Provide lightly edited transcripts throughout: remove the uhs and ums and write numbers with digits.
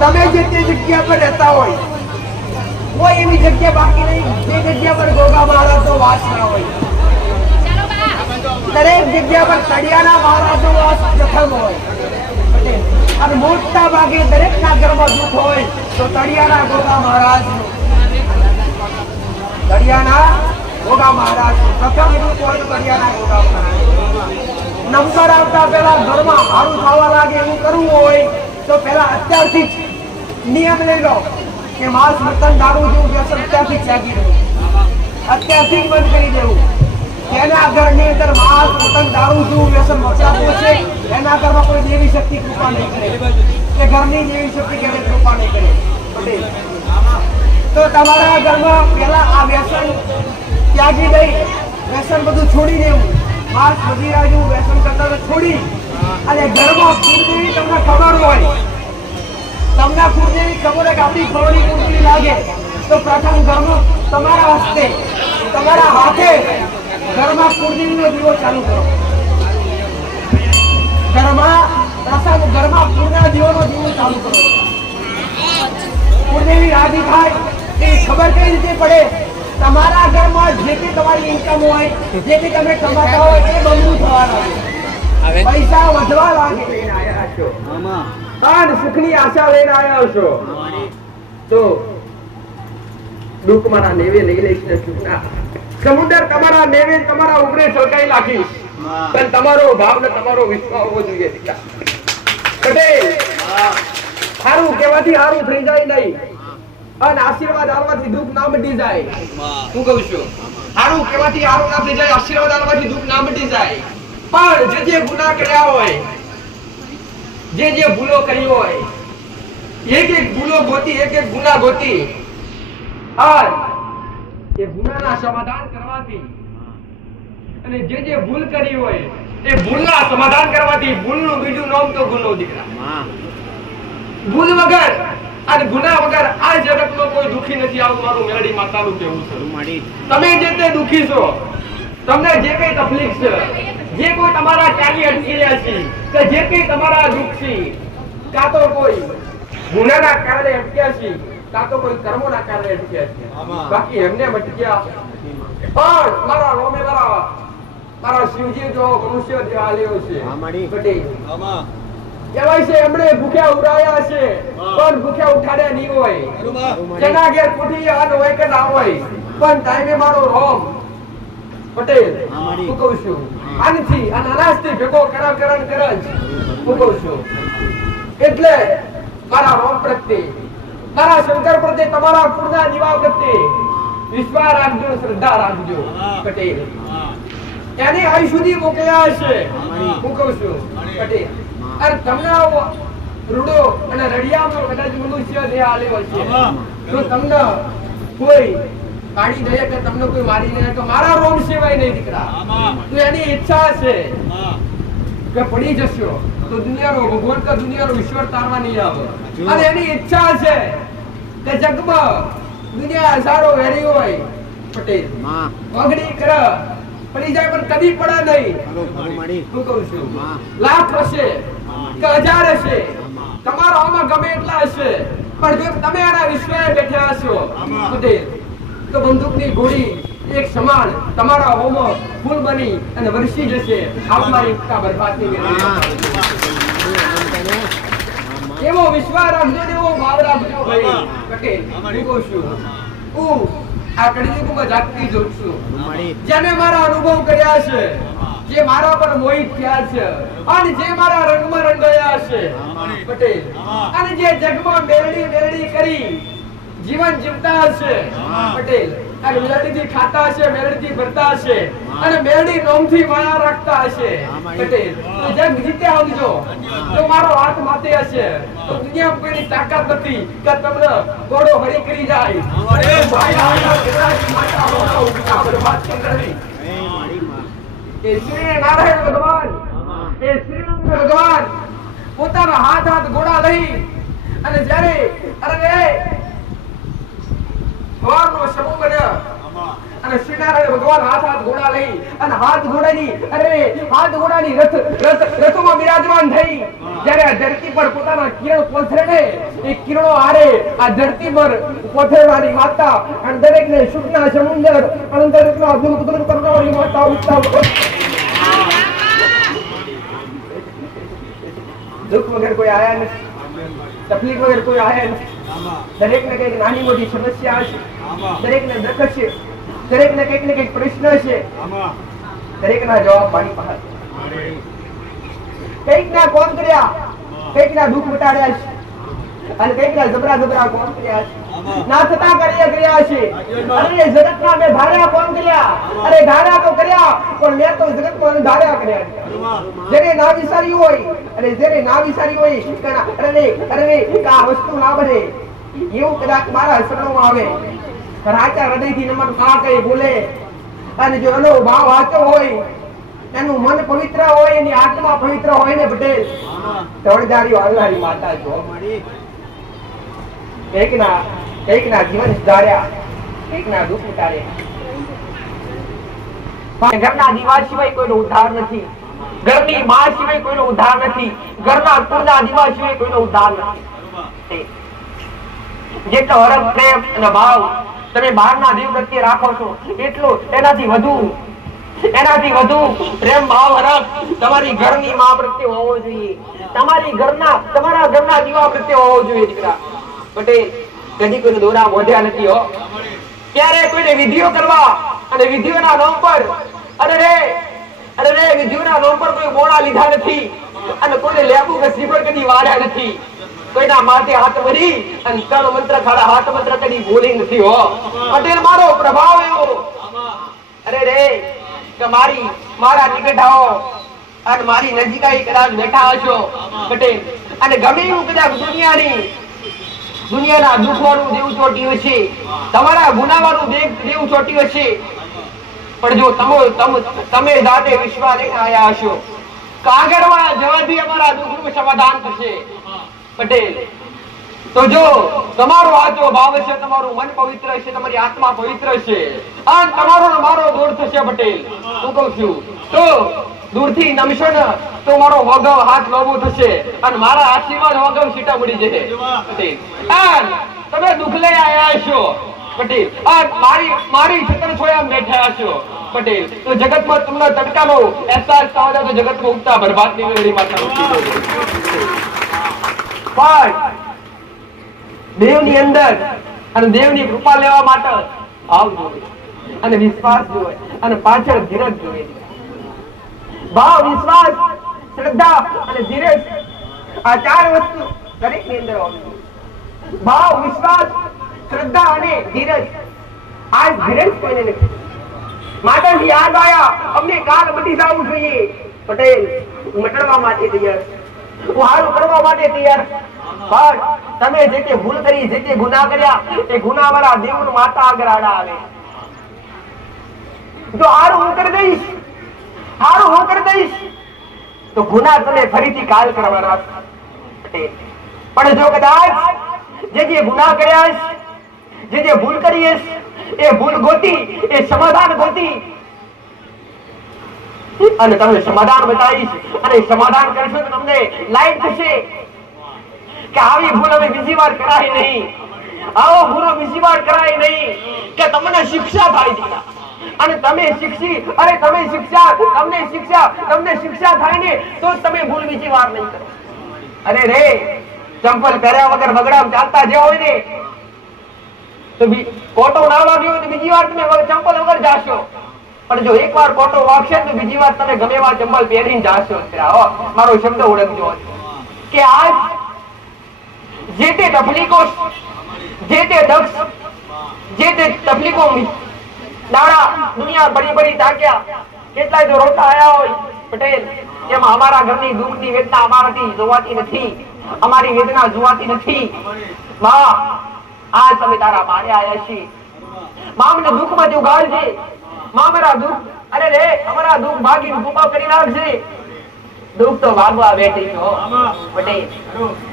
તમે જે તે જગ્યા પર રહેતા હોય કોઈ એવી જગ્યા બાકી નહીં જે જગ્યા પર ગોગા મહારાજનો વાસ ના હોય. દરેક જગ્યા પર તળિયાના મહારાજનો વાસ પ્રથમ હોય અને મોટા ભાગે દરેકના ઘરમાં દુઃખ હોય તો તળિયાના ગોગા મહારાજનું પ્રથમ દુઃખ હોય તળિયાના ગોગા મહારાજ. નંબર આવતા પહેલા ઘરમાં સારું થવા લાગે એવું કરવું હોય તો પહેલા અત્યારથી જ નિયમ લઈ લો કે માંસ મટન દારૂ જેવું વ્યસન અત્યારથી જ ત્યાગી દેવું, અત્યારથી જ બંધ કરી દેવું. એના ઘરની અંદર માંસ મટન દારૂ જેવું વ્યસન વપરાતું છે એના ઘરમાં કોઈ દેવી શક્તિ કૃપા નહીં કરે કે ઘરની દેવી શક્તિ ક્યારે કૃપા નહીં કરે. તો તમારા ઘરમાં પહેલા આ વ્યસન ત્યાગી દઈ વ્યસન બધું છોડી દેવું, માંસ મદિરા જેવું વ્યસન કરતા છોડી અને ઘરમાં કુળદેવી તમને ખબર હોય, તમને કુળદેવી ખબર હોય કે આપણી ફળની કુંડળી લાગે તો પ્રથમ ઘરમાં તમારા હસ્તે તમારા હાથે ઘરમાં કુળદેવીનો દીવો ચાલુ કરો. ઘરમાં પૂર્ણ દીવાનો દીવો ચાલુ કરો. કુળદેવી રાજી થાય એ ખબર કઈ રીતે પડે? તમારા ઘરમાં જે તે તમારી ઇન્કમ હોય, જે તે તમે કમાતા હોય એ બમણું થવા લાગે, પૈસા વધવા લાગે. સુખની આશા લઈને આવ્યા છો તો દુઃખ મારા નેવે લઈ લઈશ ને છૂટના સમુદ્ર તમારા નેવે તમારા ઉગરે છલકાઈ નાખીશ, પણ તમારો ભાવ ને તમારો વિશ્વાસ હોવો જોઈએ. સારું કહેવાથી સારું થઈ જાય નહીં અને આશીર્વાદ આવવાથી દુઃખ ના મટી જાય. હું કહું છું સારું કહેવાથી સારું ના થઈ જાય, આશીર્વાદ આવવાથી દુઃખ ના મટી જાય. પણ જે ગુનાહ કર્યા હોય, જે ભૂલો કરી હોય, એક ભૂલો ગોતી, એક ગુનાહ ગોતી અને એ ગુનાહના સમાધાન કરવાથી અને જે ભૂલ કરી હોય એ ભૂલના સમાધાન કરવાથી ભૂલનું બીજું નામ તો ગુનો દીકરા. ભૂલ વગર અને ગુનાહ વગર આ જગતમાં કોઈ દુખી નથી આવતું. મારું મેલડી માતાનું કેવું છે, તમે જે તે દુખી છો, તમને જે કઈ તકલીફ છે, જે કોઈ તમારા ચાલી અટકી રહ્યા છે, કે જે કઈ તમારા દુઃખ છે, કાં તો કોઈ ગુનાના કારણે અટક્યા છે, કાં તો કોઈ કર્મોના કારણે અટક્યા છે, બાકી એમને અટક્યા પણ મારા રોમે મારા શિવજી જો મનુષ્ય દેહ આલ્યો છે. કહેવાય છે એમણે ભૂખ્યા ઉડાયા છે પણ ભૂખ્યા ઉઠાડ્યા નહીં હોય. જેના ઘેર કોઠી અન્ન હોય કે ના હોય પણ ટાઈમે મારો રોમ પટેલ હું કહું છું આનથી અને અનાજથી ભેગો કરણ કરે જ હું કહું છું. એટલે મારા રોમ પ્રત્યે, મારા શંકર પ્રત્યે, તમારા પૂર્ણા દીવા પ્રત્યે વિશ્વાસ રાખજો, શ્રદ્ધા રાખજો. પટેલ એની આઈ સુધી મોકલ્યા હશે હું કહું છું. પટેલ અને તમને રૂડો અને રડિયામાં કદાચ મનુષ્ય દેહ આલ્યો છે તો તમને કોઈ કાઢી દે કે તમને કોઈ મારી દે તો મારા રોમ સિવાય નહીં દીકરા. તો એની ઈચ્છા છે કે પડી જશો તો દુનિયાનો ભગવાન કે દુનિયાનો ઈશ્વર તારવા નહીં આવે અને એની ઈચ્છા છે કે જગમાં દુનિયા હજારો વેરી હોય પટેલ ઓગડી કર પડી જાય પણ કદી પડે નહીં. હું કહું છું લાખ હશે કે હજાર હશે, તમારા આમાં ગમે એટલા હશે પણ જો તમે આના વિશ્વાસે બેઠા હશો પટેલ તો બંદૂકની ગોળી એક સમાન તમારા હોમો ફૂલ બની અને વરસી જશે. આપમારી એકતા બરબાદ થઈ ગઈ એવો વિશ્વાસ રાખજો, એવો ભાવ રાખજો ભાઈ પટેલ. હું કહું છું હું આ કડીયુગમાં જાગતી જોઉં છું. જેને મારા અનુભવ કર્યા છે, જે મારા પર મોહિત થયા છે અને જે મારા રંગમાં રંગાયા છે પટેલ અને જે જગમાં મેરડી કરી જીવન જીવતા હશે પટેલ અને મેરડીથી ખાતા હશે, મેરડીથી ભરતા હશે અને મેરડી નોમથી માયા રાખતા હશે પટેલ તો જગ જીતે આવજો. જો મારો હાથ માથે હશે તો દુનિયામાં કોઈની તાકાત નથી કે તમને ઘોડો હરી કરી જાય. એ શ્રી નારાયણ ભગવાન પોતાના હાથ ઘોડા લઈ અને જ્યારે અરે સવારનો સમૂહ બન્યો અને શ્રીનારાયણ ભગવાન હાથ ઘોડા લઈ અને હાથ ઘોડાની રથોમાં બિરાજમાન થઈ જ્યારે આ ધરતી પર પોતાના કિરણ પહોંચે ને એ કિરણો આરે આ ધરતી પર પહોંચવાની માતા અને દરેકને સુખના સમુદ્ર અંતરિક્ષના દૂર કરનારી માતા દુઃખ વગર કોઈ આયા નથી, તકલીફ વગર કોઈ આયા નથી. દરેકને કઈક નાની મોટી સમસ્યા છે, દરેકને દુઃખ છે, દરેકને કઈક ને કઈક પ્રશ્ન છે, દરેકના જવાબ મારી પાસે. કઈક ના કોમ કર્યા, કઈક ના દુઃખ મટાડ્યા છે અને કઈક ના જબરા કોમ કર્યા છે, ના થતા કર્યા છે. અરે જગતના મેં ધાર્યા કોમ કર્યા, અરે ધાર્યા તો કર્યા પણ મેં તો જગતમાં ધાર્યા કર્યા. જેને ના વિચાર્યું હોય અને જેને ના વિચાર્યું હોય અરે આ વસ્તુ ના બને એવું કદાચ મારા શરણોમાં આવે રાચા હૃદયથી નમન ના કઈ બોલે અને જો એનો ભાવ સાચો હોય, એનું મન પવિત્ર હોય, એની આત્મા પવિત્ર હોય ને પટેલ તળજારી વાળનારી માતા જો કઈક ના જીવન સુધાર્યા, કઈક ના દુઃખ ઉતાર્યા. ઘરના દીવા સિવાય કોઈનો ઉદ્ધાર નથી, ઘરની મા સિવાય કોઈનો ઉદ્ધાર નથી, ઘરના કુળના દીવા સિવાય કોઈનો ઉદ્ધાર નથી. જેટલો હરખ પ્રેમ અને ભાવ તમે બહારના દીવ પ્રત્યે રાખો છો એટલું એનાથી વધુ પ્રેમ ભાવ હરખ તમારી ઘરની મા પ્રત્યે હોવો જોઈએ, તમારા ઘરના દીવા પ્રત્યે હોવો જોઈએ. દીકરા પટેલ કદી કોઈને દોરા બોધ્યા નથી હો. ત્યારે કોઈને વિધિઓ કરવા અને વિધિઓના નામ પર વિધિઓના નામ પર કોઈ મોણા લીધા નથી અને કોઈને લેબુ કે શ્રીફળ કદી વાળ્યા નથી. કોઈના માથે હાથ ભરી અને ત્રણ મંત્ર ખાડા હાથ મંત્ર કદી બોલી નથી હો. પટેલ મારો પ્રભાવ એવો કે મારા નિકટાઓ અને મારી નજીકાઈ કદાચ બેઠા હશો પટેલ અને ગમે એવું કદાચ દુનિયાના દુઃખવાનું દેવું ચોટ્યું હશે, તમારા ગુનાવાનું દેવું ચોટ્યું હશે, પણ જો તમે જાતે વિશ્વાસ લઈને આવ્યા હશો કાગળમાં જવાથી અમારા દુઃખનું સમાધાન થશે પટેલ. તો જો તમારો આચો ભાવ છે, તમારું મન પવિત્ર છે, તમારી આત્મા પવિત્ર છે અને તમારો મારો દૂર થશે પટેલ. હું કહું છું તો દૂરથી નમશો ને તો મારો વગવ હાથ લોબો થશે અને મારા આશીર્વાદ વગવ સીટા મળી જશે પટેલ. અને તમે દુઃખ લઈ આવ્યા છો પટેલ અને મારી છત્ર છોયા બેઠા છો પટેલ. તો જગતમાં તમને તડકાનો અહેસાસ થવા તો જગતમાં ઉગતા બરબાદની વેળી માથા પણ દેવની અંદર અને દેવની કૃપા લેવા માટે ભાવ જોઈએ અને વિશ્વાસ જોઈએ અને પાછળ ધીરજ જોઈએ. ભાવ, વિશ્વાસ, શ્રદ્ધા અને ધીરજ આ ચાર વસ્તુ દરેકની અંદર હોવી જોઈએ. ભાવ, વિશ્વાસ, શ્રદ્ધા અને ધીરજ. આ ધીરજ કોઈને નથી. માતાજી યાદ આયા અમને કાલ મટી જવું જોઈએ પટેલ. મટવા માટે તૈયાર, હું હારું કરવા માટે તૈયાર. પણ તમે જે કે ભૂલ કરી, જે કે ગુનાહ કર્યા એ ગુનાહવાળા દેવનું માતા આગળ આડા આવે. જો હારું હું કરી દઈશ તો ગુનાહ તમે ફરીથી કાલ કરવાના પટેલ. પણ જો કદાચ જે ગુનાહ કર્યા જે ભૂલ કરી એ ભૂલ ગોતી, એ સમાધાન ગોતી અને તમે સમાધાન બતાવીશ અને સમાધાન કરશો તો તમને લાઈટ થશે કે આવી ભૂલ હવે બીજી વાર કરાય નહીં, આવો ભૂલો બીજી વાર કરાય નહીં, કે તમને શિક્ષા થાય દીકરા. અને તમને શિક્ષા થાય ને તો તમે ભૂલ બીજી વાર નહીં કરો. અરે રે ચંપલ પહેર્યા વગર બગડામ ચાલતા જે હોય ને તો કોટો ના વાગ્યો હોય તો બીજી વાર તમે ચંપલ વગર જાશો. પણ જો એકવાર કોટો વાગશે તો બીજી વાર તમે ગમે એવા ચંપલ પહેરીને જાશો. મારો શબ્દ ઓળખજો કે આજ જે તે તકલીફો દાડા દુનિયા બડી તાક્યા, કેટલાય જો રોતા આયા હોય પટેલ, એમાં અમારા ઘરની દુઃખની વેદના અમારાથી જોવાતી નથી, અમારી વેદના જોવાતી નથી. માં આજ તમે તારા મારે આયા છીએ. માં મને દુઃખમાં તું ગાળજે. માં મારા દુઃખ, અરે રે અમારા દુઃખ ભાગીને કૃપા કરી નાખજે. દુઃખ તો ભાગવા બેઠી છો પટેલ.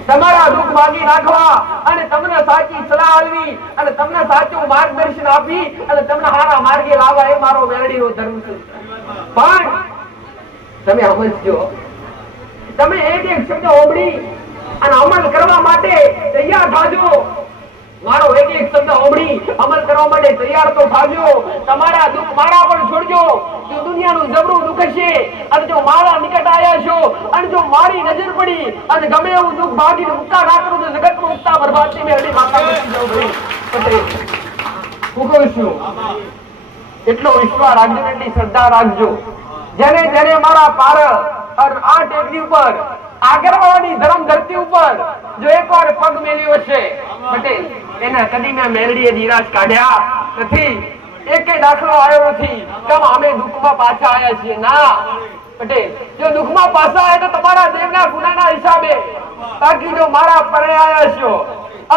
તમારા દુઃખ ભાગી નાખવા અને તમને સાચી સલાહ આપવી અને તમને સાચું માર્ગદર્શન આપી અને તમને સારા માર્ગે લાવવા એ મારો મેલડીનો ધર્મ છે. પણ તમે સમજજો, તમે એક શબ્દ સાંભળી અને અમલ કરવા માટે તૈયાર થાજો. મારો એક શબ્દ સાંભળી અમલ કરવા માટે તૈયાર તો થાજો. તમારા દુઃખ મારા પર છોડજો. જો દુનિયાનું જબરું દુઃખ છે અને જો મારા નિકટ આવ્યા છો અને જો મારી નજર પડી અને ગમે એવું દુઃખ ભાગીને મુક્તા ના કરું તો જગતમાં મુક્તા બરબાદ થઈ મેળી માતા બની જાઉં ભાઈ પટેલ. હું કહું છું એટલો વિશ્વાસ રાખજો, એટલી શ્રદ્ધા રાખજો. જેને જેને મારા પાર આ ટેકરી ઉપર આગળવાની ધર્મ ધરતી ઉપર જો એકવાર પગ મેલ્યો છે પટેલ, એના કદી મેં મેલડીએ નિરાશ કાઢ્યા નથી. એકે દાખલો આવ્યો નથી કે અમે દુઃખમાં પાછા આવ્યા છીએ. ના પટેલ, જો દુઃખમાં પાછા આવ્યા તો તમારા દેવના ગુનાના હિસાબે. બાકી જો મારા પરણે આવ્યા છો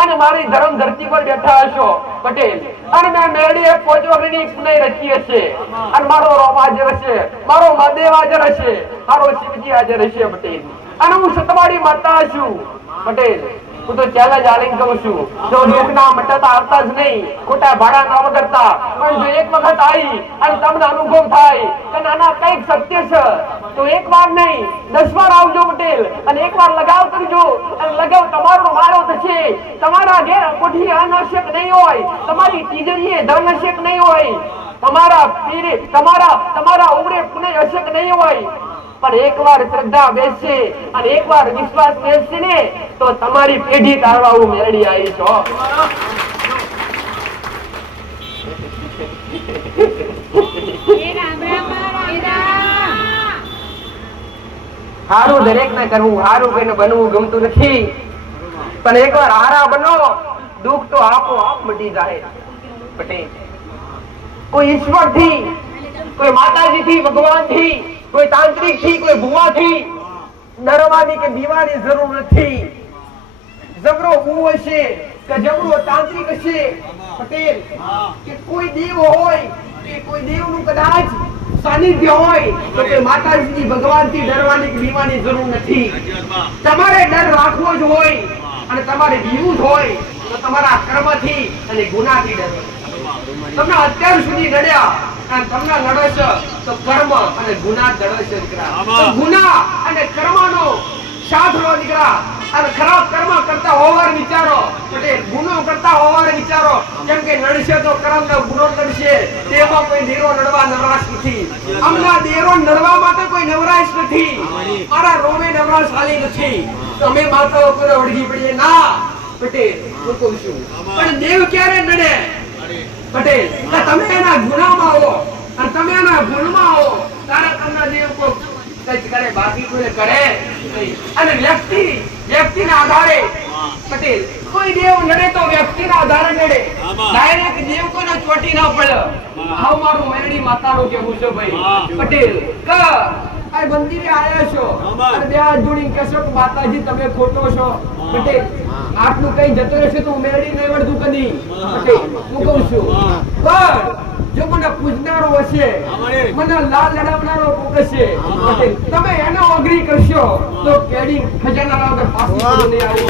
અને મારી ધર્મ ધરતી પર બેઠા હશો પટેલ, અને મેં મેળીએ 5 વાગ્યાની પુનાઈ રચી હશે અને મારો રોમ હાજર હશે, મારો મહાદેવ હાજર હશે, મારો શિવજી હાજર હશે પટેલ, અને હું સતવાડી માતા છું પટેલ. હું તો ચેલેન્જ આલીને કહું છું, જો દુઃખના મટતા આવતા જ નહીં, ખોટા ભાડા ન વગરતા, પણ જો એક વખત આવી અને તમને અનુભવ થાય કે નાના કઈક સત્ય છે તો એક વાર નહીં 10 વાર આવજો પટેલ, અને એક વાર લગાવ કરજો અને લગાવ તમારો મારો થશે. તમારા ઘેર કોઠી અનાશક નહીં હોય, તમારી તિજોરીએ ધન અશક નહીં હોય, તમારા પીરે તમારા ઉમરે પુનઃ અશક નહીં હોય, પણ એકવાર શ્રદ્ધા બેસશે અને એકવાર વિશ્વાસ બેસશે ને તો તમારી પેઢી તારવા હું મેળવી આવી છો. હારું દરેક ને કરવું, હારું કોઈને બનવું ગમતું નથી, પણ એકવાર હારા બનો દુઃખ તો આપોઆપ મટી જાય પટેલ. કોઈ ઈશ્વર થી, કોઈ માતાજી થી, ભગવાન થી, કોઈ તાંત્રિક થી, કોઈ ભુવા થી ડરવાની કે બીવાની જરૂર નથી. જબરો ભૂવો હશે કે જબરો તાંત્રિક હશે પટેલ, કે કોઈ દેવ હોય કે કોઈ દેવનું કદાચ સાનિધ્ય હોય તો તે માતાજી ભગવાન થી ડરવાની કે બીવાની જરૂર નથી. તમારે ડર રાખવો જ હોય અને તમારે બીવું જ હોય તો તમારા કર્મથી અને ગુનાથી ડરવું. તમને અત્યાર સુધી નડ્યા અને તમને નડે છે તો કર્મ અને ગુના નડે છે દીકરા. તો ગુના અને કર્મનો સાથ લો દીકરા, અને ખરાબ કર્મ કરતા હોવાર વિચારો એટલે ગુનો કરતા હોવાર વિચારો. કેમ કે નડશે તો કર્મ ને ગુનો નડશે, તેમાં કોઈ દેરો નડવા નવરાશ નથી. અમના દેરો નડવા માટે કોઈ નવરાશ નથી, મારા રોમે નવરાશ ખાલી નથી. તમે માતાઓ પર વળગી પડીએ ના પટેલ. હું કહું છું પણ દેવ ક્યારે નડે પટેલ કે તમે એના ગુનામાં આવો અને તમે એના ગુણમાં આવો ત્યારે તમને દેવ કો કઈ કરે, બાકી કોઈ કરે નહીં. અને વ્યક્તિના આધારે પટેલ કોઈ દેવ નડે તો વ્યક્તિના આધારે નડે, ડાયરેક્ટ દેવ કોઈને ચોટી ના પડે. આવ મારું મેરડી માતાનું કેવું છે ભાઈ પટેલ કે આ મંદિરે આયા છો અને બે હાથ જોડીને કહેશો કે માતાજી તમે ખોટો છો પટેલ, આટલું કઈ જતો રહેશે તો મેરડી નહીં વળતું કદી પટેલ. હું કહું છું પણ જો મને પૂજનારો હશે, મને લાલ લડાવનારો કોક હશે પટેલ, તમે એનો અગ્રી કરશો તો પેઢી ખજાના વગર પાછી નહીં આવી.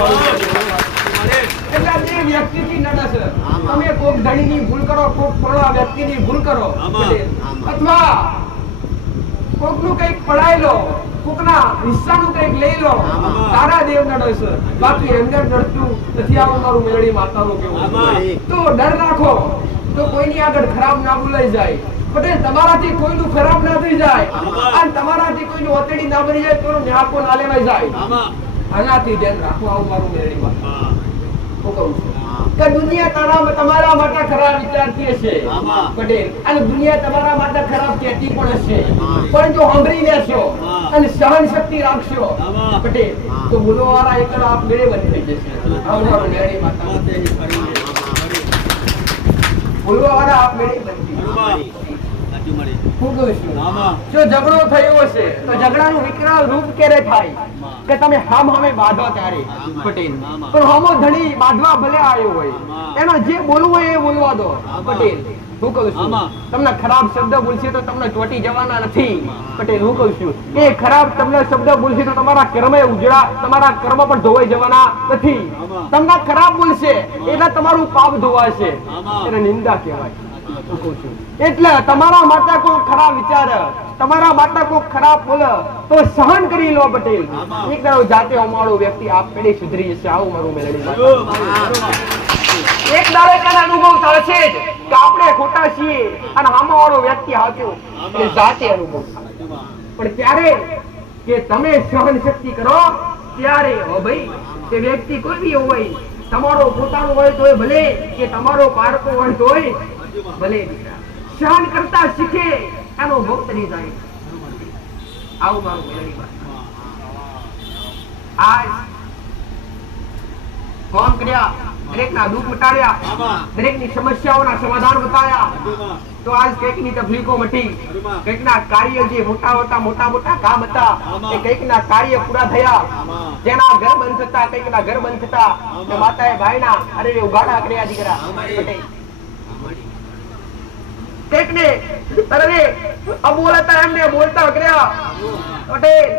એટલે બે વ્યક્તિથી નડે છે. તમે કોક ધણીની ભૂલ કરો, કોક થોડા વ્યક્તિની ભૂલ કરો પટેલ, અથવા કોકનું કઈક પડાઈ લો, કોકના હિસ્સાનું કઈક લઈ લો, તારા દેવ નડે છે. બાકી એમને નડતું નથી. આવું મારું મેરડી માતાનું કેવું. તો ડર રાખો તો કોઈની આગળ ખરાબ ના બોલાઈ જાય પટેલ, તમારાથી કોઈનું ખરાબ ના થઈ જાય અને તમારાથી કોઈનું ઓતડી ના બની જાય, તો ન્યાકો ના લેવાઈ જાય. આનાથી ધ્યાન રાખો. આવું મારું મેરડી માતા હું કહું છું કે દુનિયા તમારા માટે ખરાબ વિચારતી હશે પટેલ, અને દુનિયા તમારા માટે ખરાબ કહેતી પણ હશે, પણ જો સાંભળી લેશો અને સહન શક્તિ રાખશો પટેલ તો બોલવાવાળા એકલો આપ મેળે બની થઈ જશે. આવું મેરડી માતા બોલવાવાળા આપ મેળે બની. જો ઝઘડો થયો હશે તો ઝઘડાનું વિકરાળ રૂપ ક્યારે થાય કે તમે હામે બાંધો ત્યારે પટેલ, પણ હામો ધણી બાંધવા ભલે આવ્યો હોય, એનો જે બોલવું હોય એ બોલવા દો પટેલ. હું કહું છું તમને ખરાબ શબ્દ બોલશે તો તમને ચોટી જવાના નથી પટેલ. હું કહું છું એ ખરાબ તમને શબ્દ બોલશે તો તમારા કર્મ ઉજળા, તમારા કર્મ પણ ધોવાઈ જવાના નથી. તમને ખરાબ બોલશે એટલે તમારું પાપ ધોવાશે, એને નિંદા કહેવાય. હું કહું છું એટલે તમારા માટે કોઈ ખરાબ વિચાર, તમારા માટે કોઈ ખરાબ બોલે તો સહન કરી લો પટેલ. એક દાડો જાતે અમારો વ્યક્તિ આપ પેઢી સુધરી જશે. આવું મારું મેલડી એક દાડે કદાચ અનુભવ થશે જ કે આપણે ખોટા છીએ અને સામેવાળો વ્યક્તિ સાચો, એટલે જાતે અનુભવ થાય. પણ ત્યારે કે તમે સહન શક્તિ કરો ત્યારે હો ભાઈ, તે વ્યક્તિ કોઈ બી હોય, તમારો પોતાનો હોય તોય ભલે કે તમારો પારકો હોય તોય ભલે, સહન કરતા શીખે એનો ભક્ત નહીં જાય. આવું મારું મેલડી વાત. આજ કામ કર્યા, દરેકના દુઃખ મટાડ્યા, દરેકની સમસ્યાઓના સમાધાન બતાવ્યા, તો આજ કઈકની તકલીફો મટી, કઈકના કાર્ય જે મોટા કામ હતા એ કઈકના કાર્ય પૂરા થયા, જેના ઘર બંધ થતા કઈકના ઘર બંધ થતા, માતાએ ભાઈના અરે ઉગાડા કર્યા દીકરા પટેલ. કઈકને અરે અબોલતા એમને બોલતા કર્યા પટેલ.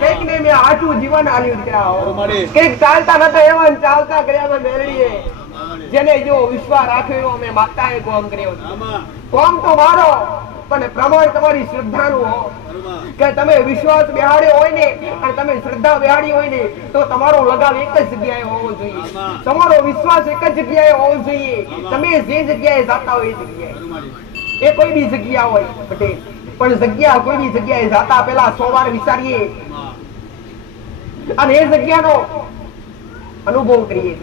કઈક ને મેં આટલું જીવન આલ્યું દીકરા, કઈક ચાલતા નતા એવા ચાલતા કર્યા મેલડીએ. જેને જો વિશ્વાસ રાખ્યો મેં માતાએ કોમ કર્યો. કોમ તો મારો પણ પ્રમાણ તમારી શ્રદ્ધાનું હો, કે તમે વિશ્વાસ બેહાડ્યો હોય ને અને તમે શ્રદ્ધા બેહાડી હોય ને તો તમારો લગાવ એક જ જગ્યાએ હોવો જોઈએ, તમારો વિશ્વાસ એક જ જગ્યાએ હોવો જોઈએ. તમે જે જગ્યાએ જાતા હોય એ જગ્યાએ, એ કોઈ બી જગ્યા હોય પટેલ, પણ જગ્યા કોઈ બી જગ્યાએ જાતા પહેલા 100 વાર વિચારીએ અને એ જગ્યાનો અનુભવ કરીએ.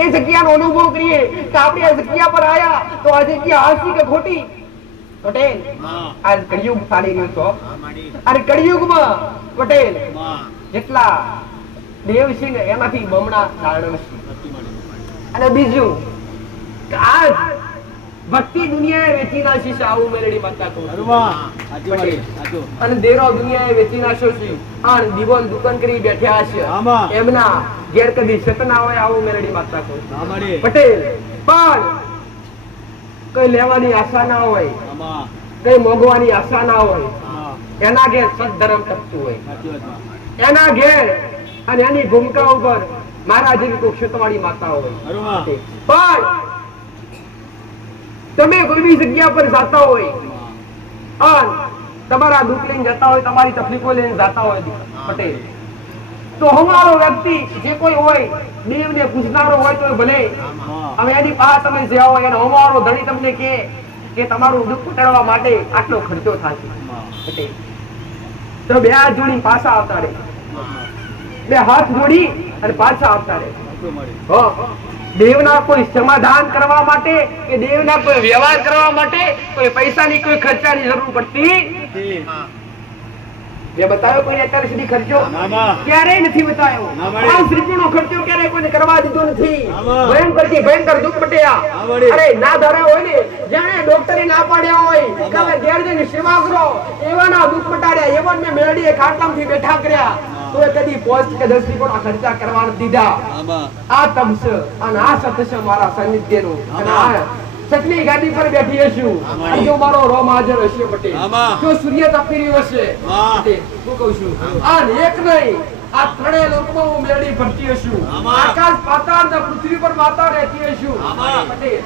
એ જગ્યાનો અનુભવ કરીએ કે આપણે આ જગ્યા પર આયા તો આ જગ્યા હાસી કે ખોટી પટેલ. આ કળિયુગ ચાલી રહ્યો છો અને કળિયુગમાં પટેલ જેટલા દેવ છે ને એમાંથી બમણા દાનવ છે. અને બીજું કે આજ ભક્તિ દુનિયાએ વેચી નાખી છે. આવું મેલડી માતા કહું અને દેરો દુનિયાએ વેચી નાખ્યો છે અને દીવાન દુકાન કરી બેઠ્યા છે. એમના ઘેર કદી સતના હોય. આવું મેલડી માતા કહું પટેલ. પણ કઈ લેવાની આશા ના હોય, કઈ મોગવાની આશા ના હોય, એના ઘેર સદધર્મ ટકતું હોય, એના ઘેર અને એની ભૂમિકા ઉપર મારા જેવી કોઈ ક્ષેત્રવાળી માતા હોય. પણ તમે કોઈ બી જગ્યા પર જાતા હોય અને તમારા દુઃખ લઈને જતા હોય, તમારી તકલીફો લઈને જતા હોય પટેલ, તો હમારો વ્યક્તિ જે કોઈ હોય દેવને પૂછનારો હોય તો ભલે, હવે એની પાસે તમે જ્યાં હોય અને હમારો ધણી તમને કે તમારું દુઃખ ઘટાડવા માટે આટલો ખર્ચો થશે પટેલ, તો બે હાથ જોડી પાછા આવતા રહે, બે હાથ જોડી અને પાછા આવતા રહે. દેવના કોઈ સમાધાન કરવા માટે કે દેવના કોઈ વ્યવહાર કરવા માટે કોઈ પૈસાની કોઈ ખર્ચાની જરૂર પડતી જે બતાવ્યો કોઈને અત્યાર સુધી ખર્ચો ક્યારેય નથી બતાવ્યો. 5 રૂપિયાનો ખર્ચો ક્યારેય કોઈને કરવા દીધો નથી. ભયંકરથી ભયંકર દુઃખ મટ્યા. અરે ના ધારા હોય ને, જેને ડોક્ટરે ના પાડ્યા હોય કે હવે ઘેર જઈને સેવા કરો, એવાના દુઃખ મટાડ્યા. એવા મેં મેળડીએ ખાટલામાંથી બેઠા કર્યા તો કદી પોસ્ટ કે 10 રૂપિયાનો ખર્ચા કરવા નથી દીધા. આ તપસ અને આ સત્ય મારા સાનિધ્યનું અને આ સતની ગાદી પર બેઠી હશું. જો મારો રોમ હાજર હશે પટેલ, જો સૂર્ય તપી રહ્યો હશે પટેલ, હું કહું છું આ એક નહીં આ ત્રણેય લોકમાં હું મેળડી ફરતી હશું. આકાશ પાતાળ ના પૃથ્વી પર માતા રહેતી હશું પટેલ.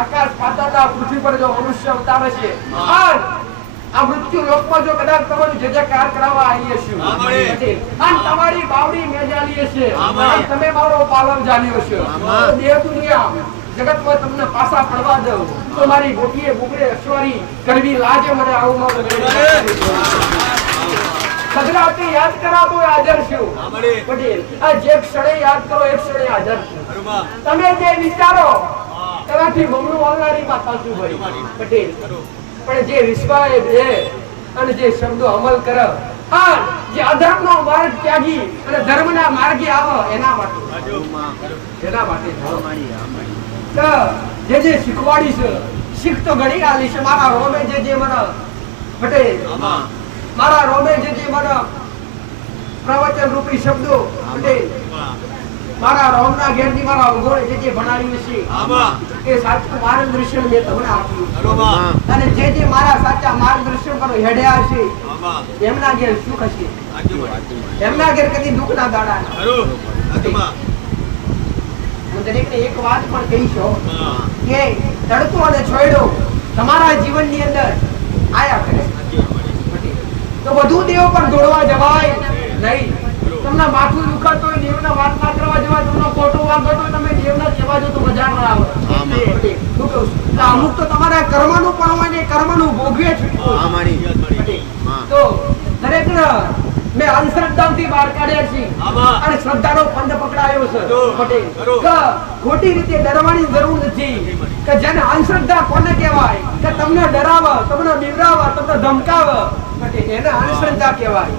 આકાશ પાતાળ ના પૃથ્વી પર જો મનુષ્ય અવતાર હશે આ મૃત્યુ લોકમાં જો કદાચ તમારું જે કાર કરાવવા આવી હશું અને તમારી બાવડી મેજાલી હશે અને તમે મારો પાલવ જાણ્યો છે, દેવ દુનિયા જગતમાં તમને પાસા પડવા દઉં તો મારી ગોટીએ બુગડે અશ્વરી કરવી લાગે મને. આવું મારું સગરાતે યાદ કરા તો હાજર છું પટેલ. આ જે ક્ષણે યાદ કરો એ ક્ષણે હાજર છું. તમે જે વિચારો એનાથી બમણું આવનારી માતા છું ભાઈ પટેલ. પણ જે વિશ્વાસ છે અને જે શબ્દો અમલ કરે અને જે અધર્મનો માર્ગ ત્યાગી અને ધર્મના માર્ગે આવે એના માટે જે શીખવાડી છે, શીખ તો ઘણી આલી છે. મારા રોમે જે મને પટેલ, મારા રોમે જે મને પ્રવચન રૂપી શબ્દો પટેલ મારા રોમના ઘેરથી મારા અવગોળે જે ભણાવ્યું છે એ સાચું માર્ગદર્શન મેં તમને આપ્યું અને જે મારા સાચા માર્ગદર્શન પર હેડ્યા છે એમના ઘેર સુખ હશે, એમના ઘેર કદી દુઃખ ના દાડા હું દરેકને એક વાત પણ કહીશો કે તડકો અને છોયડો તમારા જીવનની અંદર આયા કરે તો બધું દેવ પર દોડવા જવાય નહીં. તમને માથું દુખાતો હોય દેવના વાત ના કરવા જવાય, તમને ખોટો વાગતો હોય તમે દેવના કહેવા જો તો મજા ના આવે. અમુક તો તમારા કર્મનું પણ હોય ને કર્મનું ભોગવે છે. તો દરેક મેં અંધશ્રદ્ધાથી બહાર કાઢ્યા છે અને શ્રદ્ધાનો પંથ પકડાયો છે પટેલ કે ખોટી રીતે ડરવાની જરૂર નથી. કે જેને અંધશ્રદ્ધા કોને કહેવાય કે તમને ડરાવે, તમને બિવરાવે, તમને ધમકાવે એને અંધશ્રદ્ધા કહેવાય.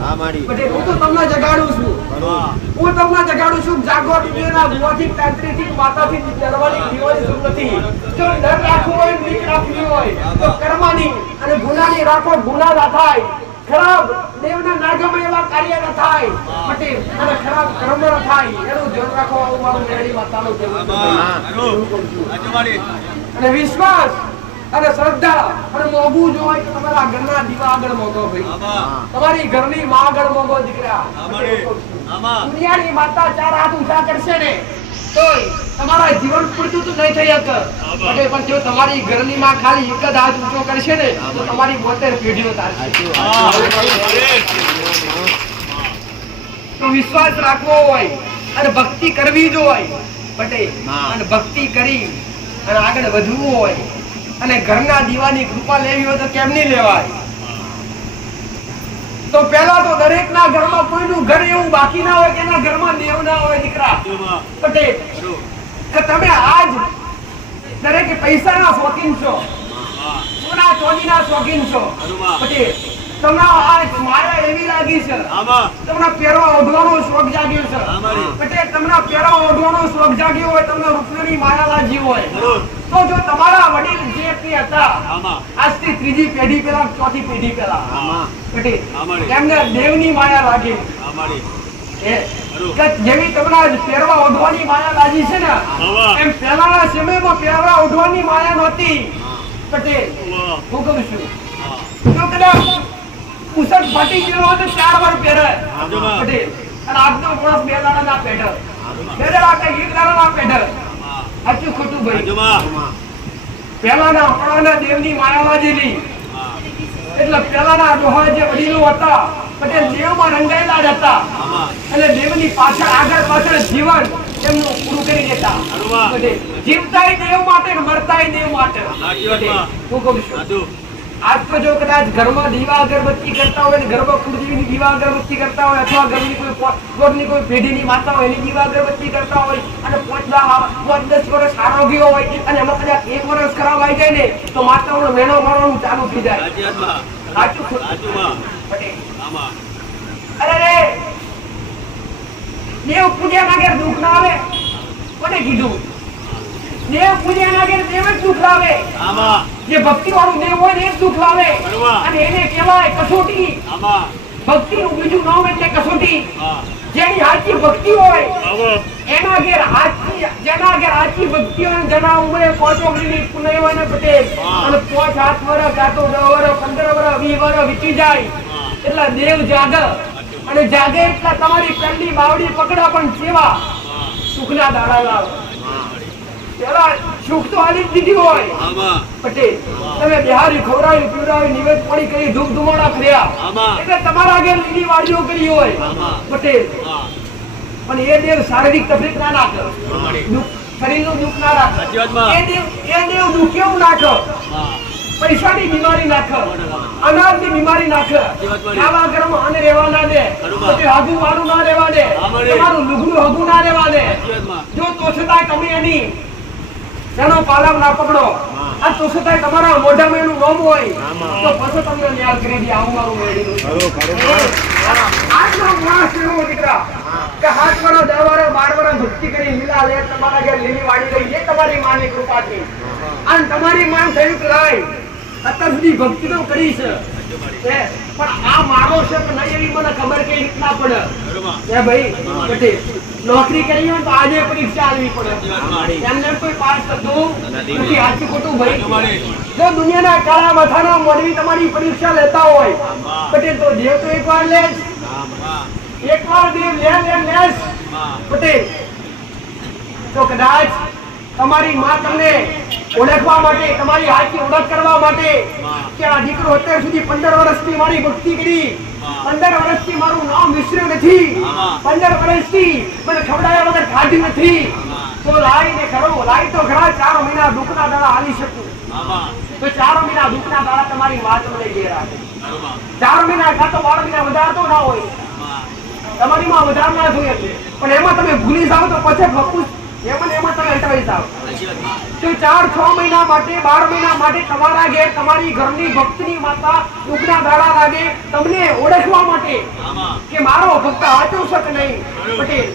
પટેલ હું તો તમને જગાડું છું, હું તમને જગાડું છું. જાગો દુનિયાના ભુવાથી, તાંત્રિકથી, માતાથી ડરવાની દીવાની જરૂર નથી. જો ડર રાખવો હોય, બીક રાખવી હોય તો કર્મની અને ગુનાની રાખો, ગુના ના થાય. ખરાબ દેવના નાગમ એવા કાર્ય ન થાય પટેલ અને ખરાબ કર્મ ન થાય એનું ધ્યાન રાખો. આવું મારું મેળી માતાનું કહેવું છે. અને વિશ્વાસ અને શ્રદ્ધા અને મોગું જો હોય તો તમારા ઘરના દીવા આગળ મોગો ભાઈ, તમારી ઘરની માં આગળ મોગો દીકરા. દુનિયાની માતા ચાર હાથ ઊંચા કરશે ને તો તમારા જીવન પૂરતું તો નહીં થઈ શકે પણ જો તમારી ઘરની માં ખાલી એક જ હાથ ઊંચો કરશે ને તો તમારી 72 પેઢીઓ તારશે. તો વિશ્વાસ રાખવો હોય અને ભક્તિ કરવી જો હોય પટેલ અને ભક્તિ કરી અને આગળ વધવું હોય અને ઘરના દીવાની કૃપા લેવી હોય તો કેમ નહીં લેવાય. તો પહેલા તો દરેકના ઘરમાં કોઈનું ઘર એવું બાકી ના હોય કે એના ઘરમાં દેવ ના હોય દીકરા પટેલ. કે તમે આજ દરેકે પૈસાના શોખીન છો, સોના ચાંદીના શોખીન છો પટેલ. તમને આજ માયા એવી લાગી છે, તમને પહેરવા ઓઢવાનો શોખ જાગ્યો છે પટેલ. તમને પહેરવા ઓઢવાનો શોખ જાગ્યો હોય, તમને રૂપિયાની માયા લાગી હોય તો જો તમારા વડીલ જે હતા આજથી ત્રીજી પેઢી પહેલા, ચોથી પેઢી પહેલા પટેલ એમને દેવની માયા લાગી જેવી તમને પહેરવા ઓઢવાની માયા લાગી છે ને એમ પહેલાના સમયમાં પહેરવા ઓઢવાની માયા નહોતી પટેલ. હું કહું છું જો કદાચ કુસટ ફાટી ગયો હોય તો 4 વાર પહેરે પટેલ અને આજનો માણસ 2 દાડા ના પહેરે, 2 દાડા કે 1 દાડા ના પહેરે. સાચું ખોટું ભાઈ? પહેલાના આપણાના દેવની માયા લાગેલી એટલે પહેલાના ડોહા જે વડીલો હતા પટેલ દેવમાં રંગાયેલા જ હતા અને દેવની પાછળ આગળ પાછળ જીવન એમનું પૂરું કરી દેતા પટેલ. જીવતાય દેવ માટે, મરતાય દેવ માટે. હું કહું છું આજ તો જો કદાચ ઘરમાં દીવા અગરબત્તી કરતા હોય, ઘરમાં કુળદેવીની દીવા અગરબત્તી કરતા હોય અથવા ઘરની કોઈ પેઢીની માતા હોય એની દીવા અગરબત્તી કરતા હોય અને 5-10 વર્ષ આરોગ્ય હોય અને એમાં કદાચ 1 વર્ષ ખરાબ આવી જાય ને તો માતાઓનો મેણો મારવાનું ચાલુ થઈ જાય. સાચું ખોટું? અરે દેવ પૂજ્યા ઘેર દુઃખ ના આવે કોને કીધું? દેવ પૂજ્યા ઘેર દેવ જ દુઃખ લાવે. જે ભક્તિ વાળું દેવ હોય ને એ દુઃખ લાવે અને એને કહેવાય કસોટી. ભક્તિ નું બીજું નામ એટલે કસોટી. જેની સાચી ભક્તિ હોય એના ઘેર જેના ઘેર સાચી ભક્તિ હોય જેના ઉંમરે 5 ઓગણીની પુનઃ હોય ને પટેલ અને 5-7 વર્ષ જાતો 10 વર્ષ 15 વર્ષ 20 વર્ષ વીતી જાય એટલે દેવ જાગે અને જાગે એટલે તમારી પહેલી બાવડી પકડા પણ સેવા સુખના દાડા લાવે. પેલા સુખ તો આલી દીધી હોય પટેલ, તમે બિહારી ખવડાવી પીવડાવી નિવેદ પાણી કરી ધૂપ ધુમાડા કર્યા એટલે તમારા આગળ લીલી વાડીઓ કરી હોય પટેલ પણ એ દેવ શારીરિક તકલીફ ના નાખે, શરીરનું દુઃખ ના રાખે. એ દેવ દુઃખ કેવું નાખે? પૈસાની બીમારી નાખે, અનાજની બીમારી નાખે. આવા ઘરમાં આને રહેવા ના દે, પછી હગું વાળું ના રહેવા દે, તમારું લુગડું હગું ના રહેવા દે. જો તો છતાંય તમે એની એનો પાલવ ના પકડો આ તો છતાંય તમારા મોઢામાં એનું નામ હોય તો પછી તમને ન્યાય કરી દે. આવું મારું મેળ્યું આજનો માણસ એવો દીકરા કે 7 વર્ષ 10 વર્ષ 12 વર્ષ ભક્તિ કરી લીલા લે તમારા ઘેર લીલી વાડી રહી એ તમારી માની કૃપાથી અને તમારી માન થયું કે લાય અત્યાર સુધી ભક્તિ તો કરી છે પણ આ મારો છે કે નહીં એવી મને ખબર કઈ રીતના પડે એ ભાઈ પટેલ નોકરી કરી હોય તો આજે પરીક્ષા આલવી પડે એમને કોઈ પાસ થતું નથી સાચું ખોટું ભાઈ જો દુનિયાના કાળા માથાના મોડવી તમારી પરીક્ષા લેતા હોય પટેલ તો દેવ તો એકવાર લે એકવાર દેવ લે પટેલ તો કદાચ તમારી માં તમને ઓળખવા માટે તમારી હાથની ઓળખ કરવા માટે કે આ દીકરો અત્યાર સુધી 15 વર્ષથી મારી ભક્તિ કરી 15 વર્ષથી મારું નામ વિસર્યું નથી 15 વર્ષથી મને ખવડાયા વગર ખાધું નથી તો લાઈને ખરો લાઈ તો ખરા 4 મહિના દુખના દાડા હાલી શકું તો 4 મહિના દુખના દાડા તમારી માં તમને લઈ રાખે 4 મહિના કાં તો 12 મહિના વધારતો ના હોય તમારી માં વધારના જોઈએ પણ એમાં તમે ભૂલી જાવ તો પછી ફકુસ એમાં તમે અટવાઈ જાવ તો 4-6 મહિના માટે 12 મહિના માટે તમારા ઘેર તમારી ઘરની ભક્તની માતા દુખના દાડા લાગે તમને ઓળખવા માટે કે મારો ભક્ત સાચો છે કે નહીં પટેલ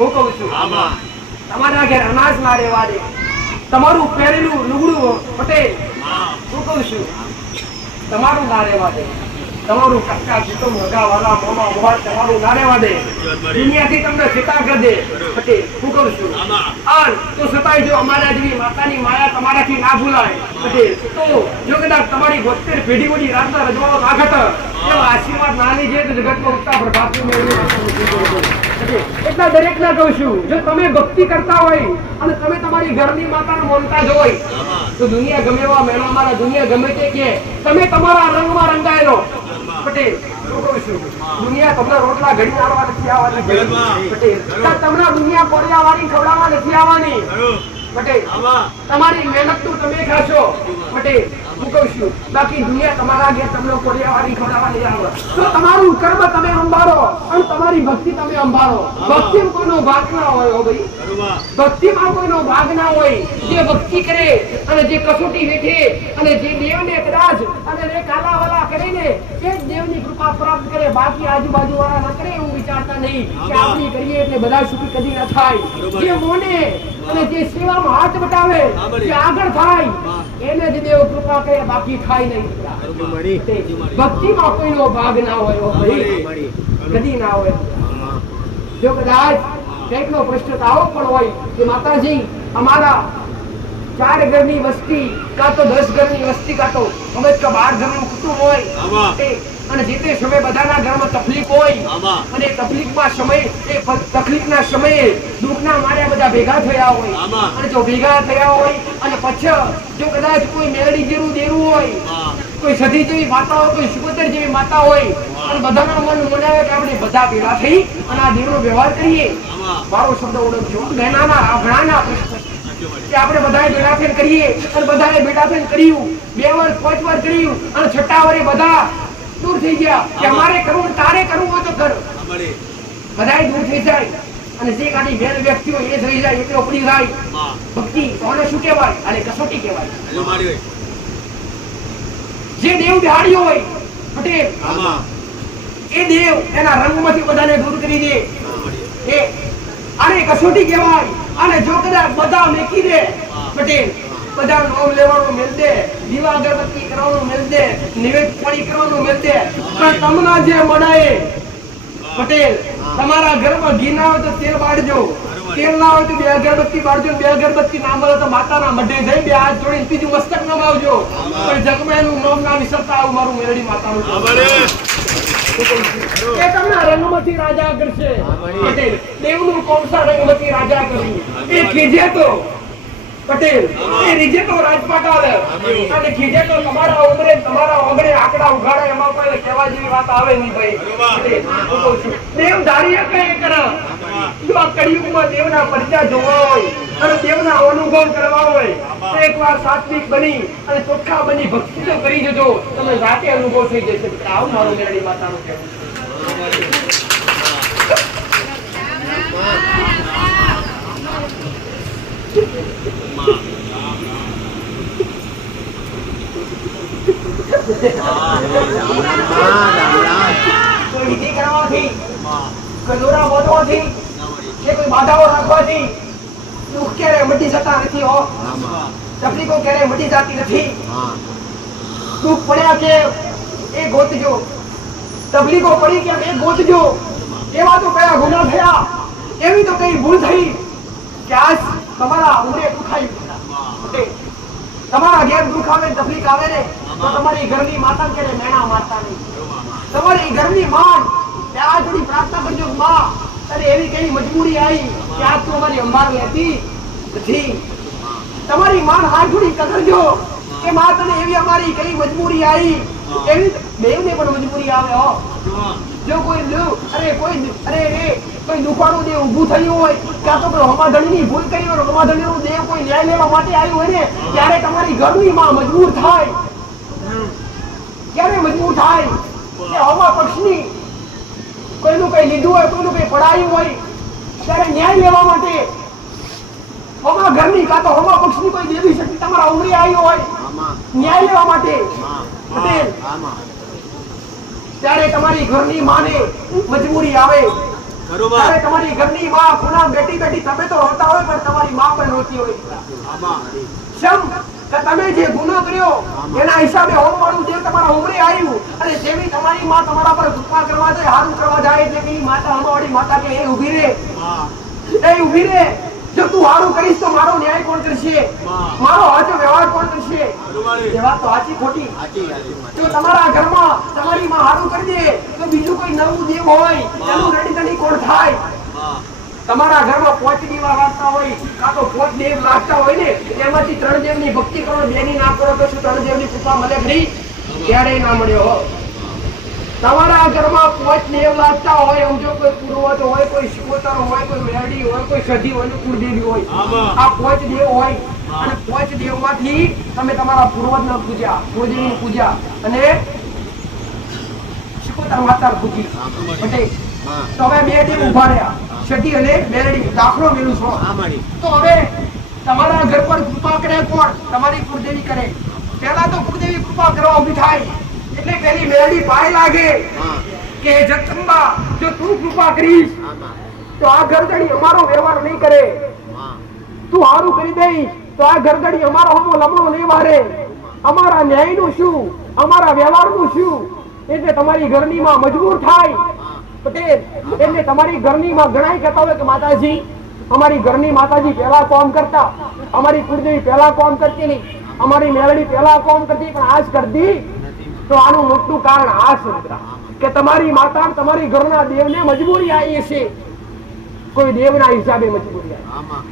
હું કહું છું તમારા ઘેર અનાજ ના રહેવા દે તમારું પહેરેલું લુગડું પટેલ હું કહું છું તમારું ના રહેવા દે તમારું કાકા જીતો મોગા વાલા મોમા મોહા તમારું ના રહેવા દે દુનિયાથી તમને છેટા કરી દે પટેલ હું કહું છું આન તો સતાય જો અમારા જેવી માતાની માયા તમારાથી ના ભૂલાય પટેલ તો જો કદાચ તમારી 72 પેઢી ઓડી રાતના રજવાડો ના ઘટ એવા આશીર્વાદ ના લીજે તો જગતમાં ઉત્તા પ્રભાતી મેળવી એટલા દરેકના કહું છું જો તમે ભક્તિ કરતા હોય અને તમે તમારી ઘરની માતાને માનતા જ હોય તો દુનિયા ગમે એવા મેળા મારા દુનિયા ગમે તે કે તમે તમારા રંગમાં રંગાયેલો પટેલ દુનિયા તમને રોટલા ઘડી આવવા નથી આવવાની પટેલ તમને દુનિયા કોરિયા વાળી ખવડાવવા નથી આવવાની પટેલ તમારી મહેનત તો તમે ખાશો પટેલ હું કહું છું બાકી દુનિયા તમારા ઘેર તમને કોરિયા વાળી ખવડાવવા નહીં આવે તો તમારું કર્મ તમે અંબારો અને તમારી ભક્તિ તમે અંબારો ભક્તિમાં કોઈનો ભાગ ના હોય હો ભાઈ ભક્તિમાં કોઈનો ભાગ ના હોય જે ભક્તિ કરે અને જે કસોટી વેઠે અને જે દેવને કદાચ અને જે કાલાવાલા કરીને એ જ દેવની કૃપા પ્રાપ્ત કરે બાકી આજુબાજુ વાળા ન કરે એવું વિચારતા નહીં કે આપણે કરીએ એટલે બધા સુખી કદી ન થાય જે મોને અને જે સેવામાં હાથ બતાવે જે આગળ થાય એને જ દેવ કૃપા કરે બાકી થાય નહીં ભક્તિમાં કોઈનો ભાગ ના હોય ભાઈ કદી ના હોય જો કદાચ કેટલો પ્રશ્ન આવો પણ હોય કે માતાજી અમારા 4 ઘરની વસ્તી કાં તો 10 ઘરની વસ્તી કાં તો અમે 12 ઘરનું કુટુંબ હોય અને જે તે સમય બધાના ઘરમાં તકલીફ હોય અને તકલીફમાં સમય એ તકલીફના સમયે દુઃખના માર્યા બધા ભેગા થયા હોય અને જો ભેગા થયા હોય અને પછી જો કદાચ કોઈ મેળડી જેવું દેરું હોય કોઈ સધી જેવી માતા હોય કોઈ સુગોતર જેવી માતા હોય અને બધાના મન મનાવે કે આપણે બધા ભેગા થઈ અને આ દેવનો વ્યવહાર કરીએ મારો શબ્દ ઓળખજો નાના ઘણાના પ્રશ્ન કે આપણે બધાએ ભેગા થઈને કરીએ અને બધાએ ભેગા થઈને કર્યું 2 વાર 5 વાર કર્યું અને છઠ્ઠા વારે બધા દૂર થઈ ગયા કે અમારે કરવું તારે કરવું હોય તો કર બધાએ દૂર થઈ જાય અને જે કાઢી મેલ વ્યક્તિઓ એ થઈ જાય એટલે ઉપડી જાય ભક્તિ કોને શું કહેવાય અને કસોટી કહેવાય જે દેવ બિહાડ્યો હોય પટેલ એ દેવ એના રંગમાંથી બધાને દૂર કરી દે એ આને કસોટી કહેવાય અને જો કદાચ બધા મેકી દે પટેલ બધા નામ લેવાનું મેલ દે દીવા અગરબત્તી કરવાનું મેલ દે નિવેદ પાણી કરવાનું મેલ દે પણ તમને જે મળાય પટેલ તમારા ઘરમાં ઘી ના હોય તો તેલ બાળજો તેલ ના હોય તો 2 અગરબત્તી બાળજો 2 અગરબત્તી ના મળે તો માતાના મઢે જઈ 2 હાથ જોડીને ત્રીજું મસ્તક નમાવજો પણ જગમાં એનું નામ ના વિસરતા આવું મારું મેરડી માતાનું એ તમને રંગમતી રાજા કરશે પટેલ દેવનું કોમસા રંગમતી રાજા કર્યું એ કીજે તો પટેલ એ રીજે તો રાજપાટ આવે અને કીજે તો તમારા ઉમરે તમારા ઓગળે આંકડા ઉઘાડે એમાં કોઈ કહેવા જેવી વાત આવે નહીં ભાઈ દેવ ધારીએ કઈ કરે જો આ કળિયુગમાં દેવના પરિચય જોવા હોય અને દેવના અનુભવ કરવા હોય તો એકવાર સાત્વિક બની અને ચોખ્ખા બની ભક્તિ તો કરી જજો તમે જાતે અનુભવ થઈ જશે આવું મારું મેરડી માતાનું કહેવું કોઈ વિધિ કરવાથી કોઈ દોરા બોધવાથી કે કોઈ બાધાઓ રાખવાથી દુઃખ ક્યારે મટી જતા નથી હો તકલીફો ક્યારે મટી જતી નથી દુઃખ પડ્યા કે એ ગોતજો. તબલીગો પડી કે એ ગોતજો. એવા તો કયા ગુના થયા, એવી તો કઈ ભૂલ થઈ કે આજ તમારા ઉંદે દુખાઈ. તમારા ઘેર દુખ આવે, તકલીફ આવે ને તો તમારી ઘરની માતા કે મેણા મારતા નહીં. તમારી ઘરની માં ત્યાં થોડી પ્રાર્થના કરજો, માં અરે એવી કઈ મજબૂરી આવી કે આજ તું અમારી અંબાર લેતી નથી. તમારી માન હાથ જોડી કગરજો કે માં તને એવી અમારી કઈ મજબૂરી આવી, એવી દેવને પણ મજબૂરી આવે. હો જો કોઈ દુખાનું દેવ ઊભું થયું હોય, ક્યાં તો કોઈ હમાધણીની ભૂલ કરી હોય, હમાધણીનું દેવ કોઈ ન્યાય લેવા માટે આવ્યું હોય ને, ત્યારે તમારી ઘરની માં મજબૂર થાય. ક્યારે મજબૂર થાય કે હમા પક્ષની કોઈનું કઈ લીધું હોય, કોઈનું કઈ પડાયું હોય, ત્યારે ન્યાય લેવા માટે હમા ઘરની કાં તો હમા પક્ષની કોઈ દેવી શક્તિ તમારા ઉમરી આવી હોય ન્યાય લેવા માટે પટેલ, ત્યારે તમારી ઘરની માને મજબૂરી આવે. ત્યારે તમારી ઘરની માં ખૂણા બેઠી બેઠી તમે તો રોતા હોય, પણ તમારી માં પણ રોતી હોય. શમ કે તમે જે ગુનો કર્યો એના હિસાબે હોમવાળું દેવ તમારા ઉમરે આવ્યું, અને જેવી તમારી માં તમારા પર કૃપા કરવા જાય, હારું કરવા જાય, એટલે કે માતા હમાવાળી માતા કે એ ઊભી રહે, એ ઊભી રહે. જો તું હારું કરીશ તો મારો ન્યાય કોણ કરશે, મારો હાચો વ્યવહાર કોણ કરશે? એ વાત તો સાચી ખોટી? જો તમારા ઘરમાં તમારી માં હારું કરી દે તો બીજું કોઈ નવું દેવ હોય એનું રડીધણી કોણ થાય? તમારા ઘરમાં 5 દીવા વાગતા હોય, કાં તો 5 દેવ લાગતા હોય ને, એમાંથી 3 દેવની ભક્તિ કરો, 2 ની ના કરો તો શું 3 દેવની કૃપા મળે ખરી? ક્યારેય ના મળ્યો. તમારા ઘરમાં 5 દેવ લાગતા હોય, સમજો કોઈ પૂર્વજ હોય, કોઈ શિકોતર હોય, કોઈ મેરડી હોય, કોઈ સધી હોય, કુળદેવી હોય, આ 5 દેવ હોય, અને 5 દેવમાંથી તમે તમારા પૂર્વજને પૂજ્યા, કુળદેવીની પૂજા અને શિકોતર માતા પૂજી પટેલ. તો હવે 2 દેવ ઉભા રહ્યા, સધી અને મેરડી. દાખલો મેલું છો. તો હવે તમારા ઘર પર કૃપા કરે કોણ? તમારી કુળદેવી કરે. પહેલા તો કુળદેવી કૃપા કરવા ઉભી થાય એટલે પેલી મેરડી પાય લાગે કે જગદંબા, જો તું કૃપા કરીશ તો આ ગરદડી અમારો વ્યવહાર નહીં કરે, તું હારું કરી દઈશ તો આ ગરદડી અમારો હમો લમણો નહીં મારે, અમારા ન્યાયનું શું, અમારા વ્યવહારનું શું? એટલે તમારી ઘરની માં મજબૂર થાય પટેલ. એટલે તમારી ઘરની માં ગણાય કહેતા હોય કે માતાજી, અમારી ઘરની માતાજી પહેલા કામ કરતા, અમારી કુળદેવી પહેલા કામ કરતી નહીં, અમારી મેરડી પહેલા કામ કરતી પણ આજ કરતી. તો આનું મોટું કારણ આ છે કે તમારી માતા તમારી ઘરના દેવને મજબૂરી આવી છે, કોઈ દેવના હિસાબે મજબૂરી આવી.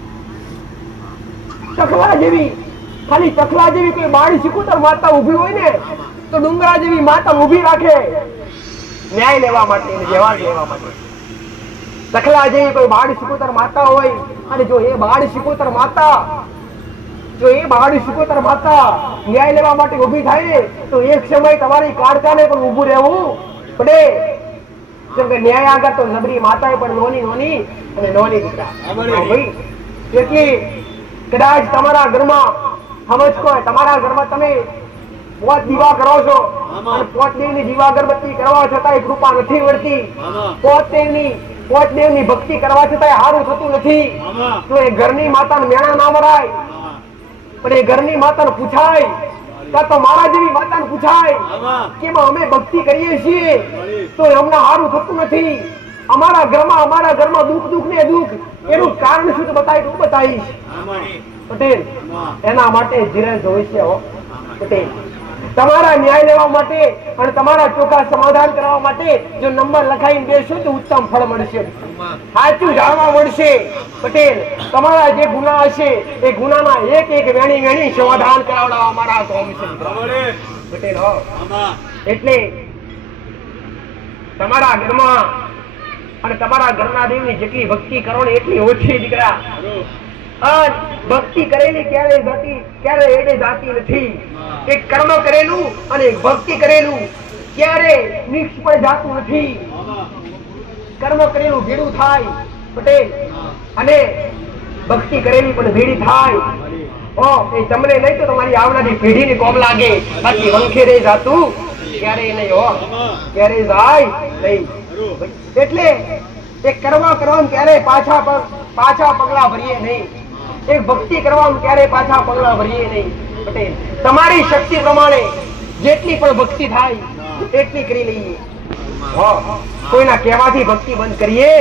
તખલા જેવી, ખાલી તખલા જેવી કોઈ બાળી શિકોતર માતા ઊભી હોય ને તો ડુંગરા જેવી માતા ઊભી રાખે ન્યાય લેવા માટે, વ્યવહાર લેવા માટે. તખલા જેવી કોઈ બાળી શિકોતર માતા હોય, અને જો એ બાળી શિકોતર માતા ન્યાય લેવા માટે ઉભી થાય ને તો એક સમય તમારી કાળકાને પણ ઊભું રહેવું પડે. કેમ કે ન્યાય આગળ તો નબળી માતાએ પણ નોની અને નોની દીકરા. એટલે કદાચ તમારા ઘરમાં સમજકો, તમારા ઘરમાં તમે 5 દીવા કરો છો અને 5 દેવની દીવા અગરબત્તી કરવા છતાંય કૃપા નથી મળતી, 5 દેવની ભક્તિ કરવા છતાંય સારું થતું નથી, તો એ ઘરની માતાને મેણા ના મરાય. પણ એ ઘરની માતાને પૂછાય, કાં તો મારા જેવી માતાને પૂછાય કે અમે ભક્તિ કરીએ છીએ તો અમને સારું થતું નથી, અમારા ઘરમાં દુઃખ ને દુઃખ, એનું કારણ શું બતાવીશ હું બતાવીશ પટેલ. એના માટે ધીરજ હોય છે પટેલ. તમારા ન્યાય લેવા માટે અને તમારા ચોખ્ખા સમાધાન કરવા માટે જો નંબર લખાઈને દેશો તો ઉત્તમ ફળ મળશે, સાચું જાણવા મળશે પટેલ. તમારા જે ગુના હશે એ ગુનાના એક વેણી સમાધાન કરાવડાવવા અમારા કામ છે પટેલ. એટલે તમારા ઘરમાં અને તમારા ઘરના દેવની જેટલી ભક્તિ કરો ને એટલી ઓછી દીકરા. ભક્તિ કરેલી ક્યારે એડે જાતી નથી. એક કર્મ કરેલું અને ભક્તિ કરેલું ક્યારે નિષ્ફળ જાતું નથી. કર્મ કરેલું ભેડું થાય પટેલ, અને ભક્તિ કરેલી પણ ભેડી થાય. એ તમને નહીં તો તમારી આવનારી પેઢીને કોમ લાગે, બાકી વંખે રહી જાતું ક્યારે નહીં, ક્યારે જાય નહીં. એટલે એક કર્મ કરવાનું ક્યારે પાછા પગલા ભરીએ નહીં, એક ભક્તિ કરવાનું ક્યારે પાછા પગલા ભરીએ નહીં પટેલ. તમારી શક્તિ પ્રમાણે જેટલી પણ ભક્તિ થાય એટલી કરી લઈએ. કોઈના કહેવાથી ભક્તિ બંધ કરીએ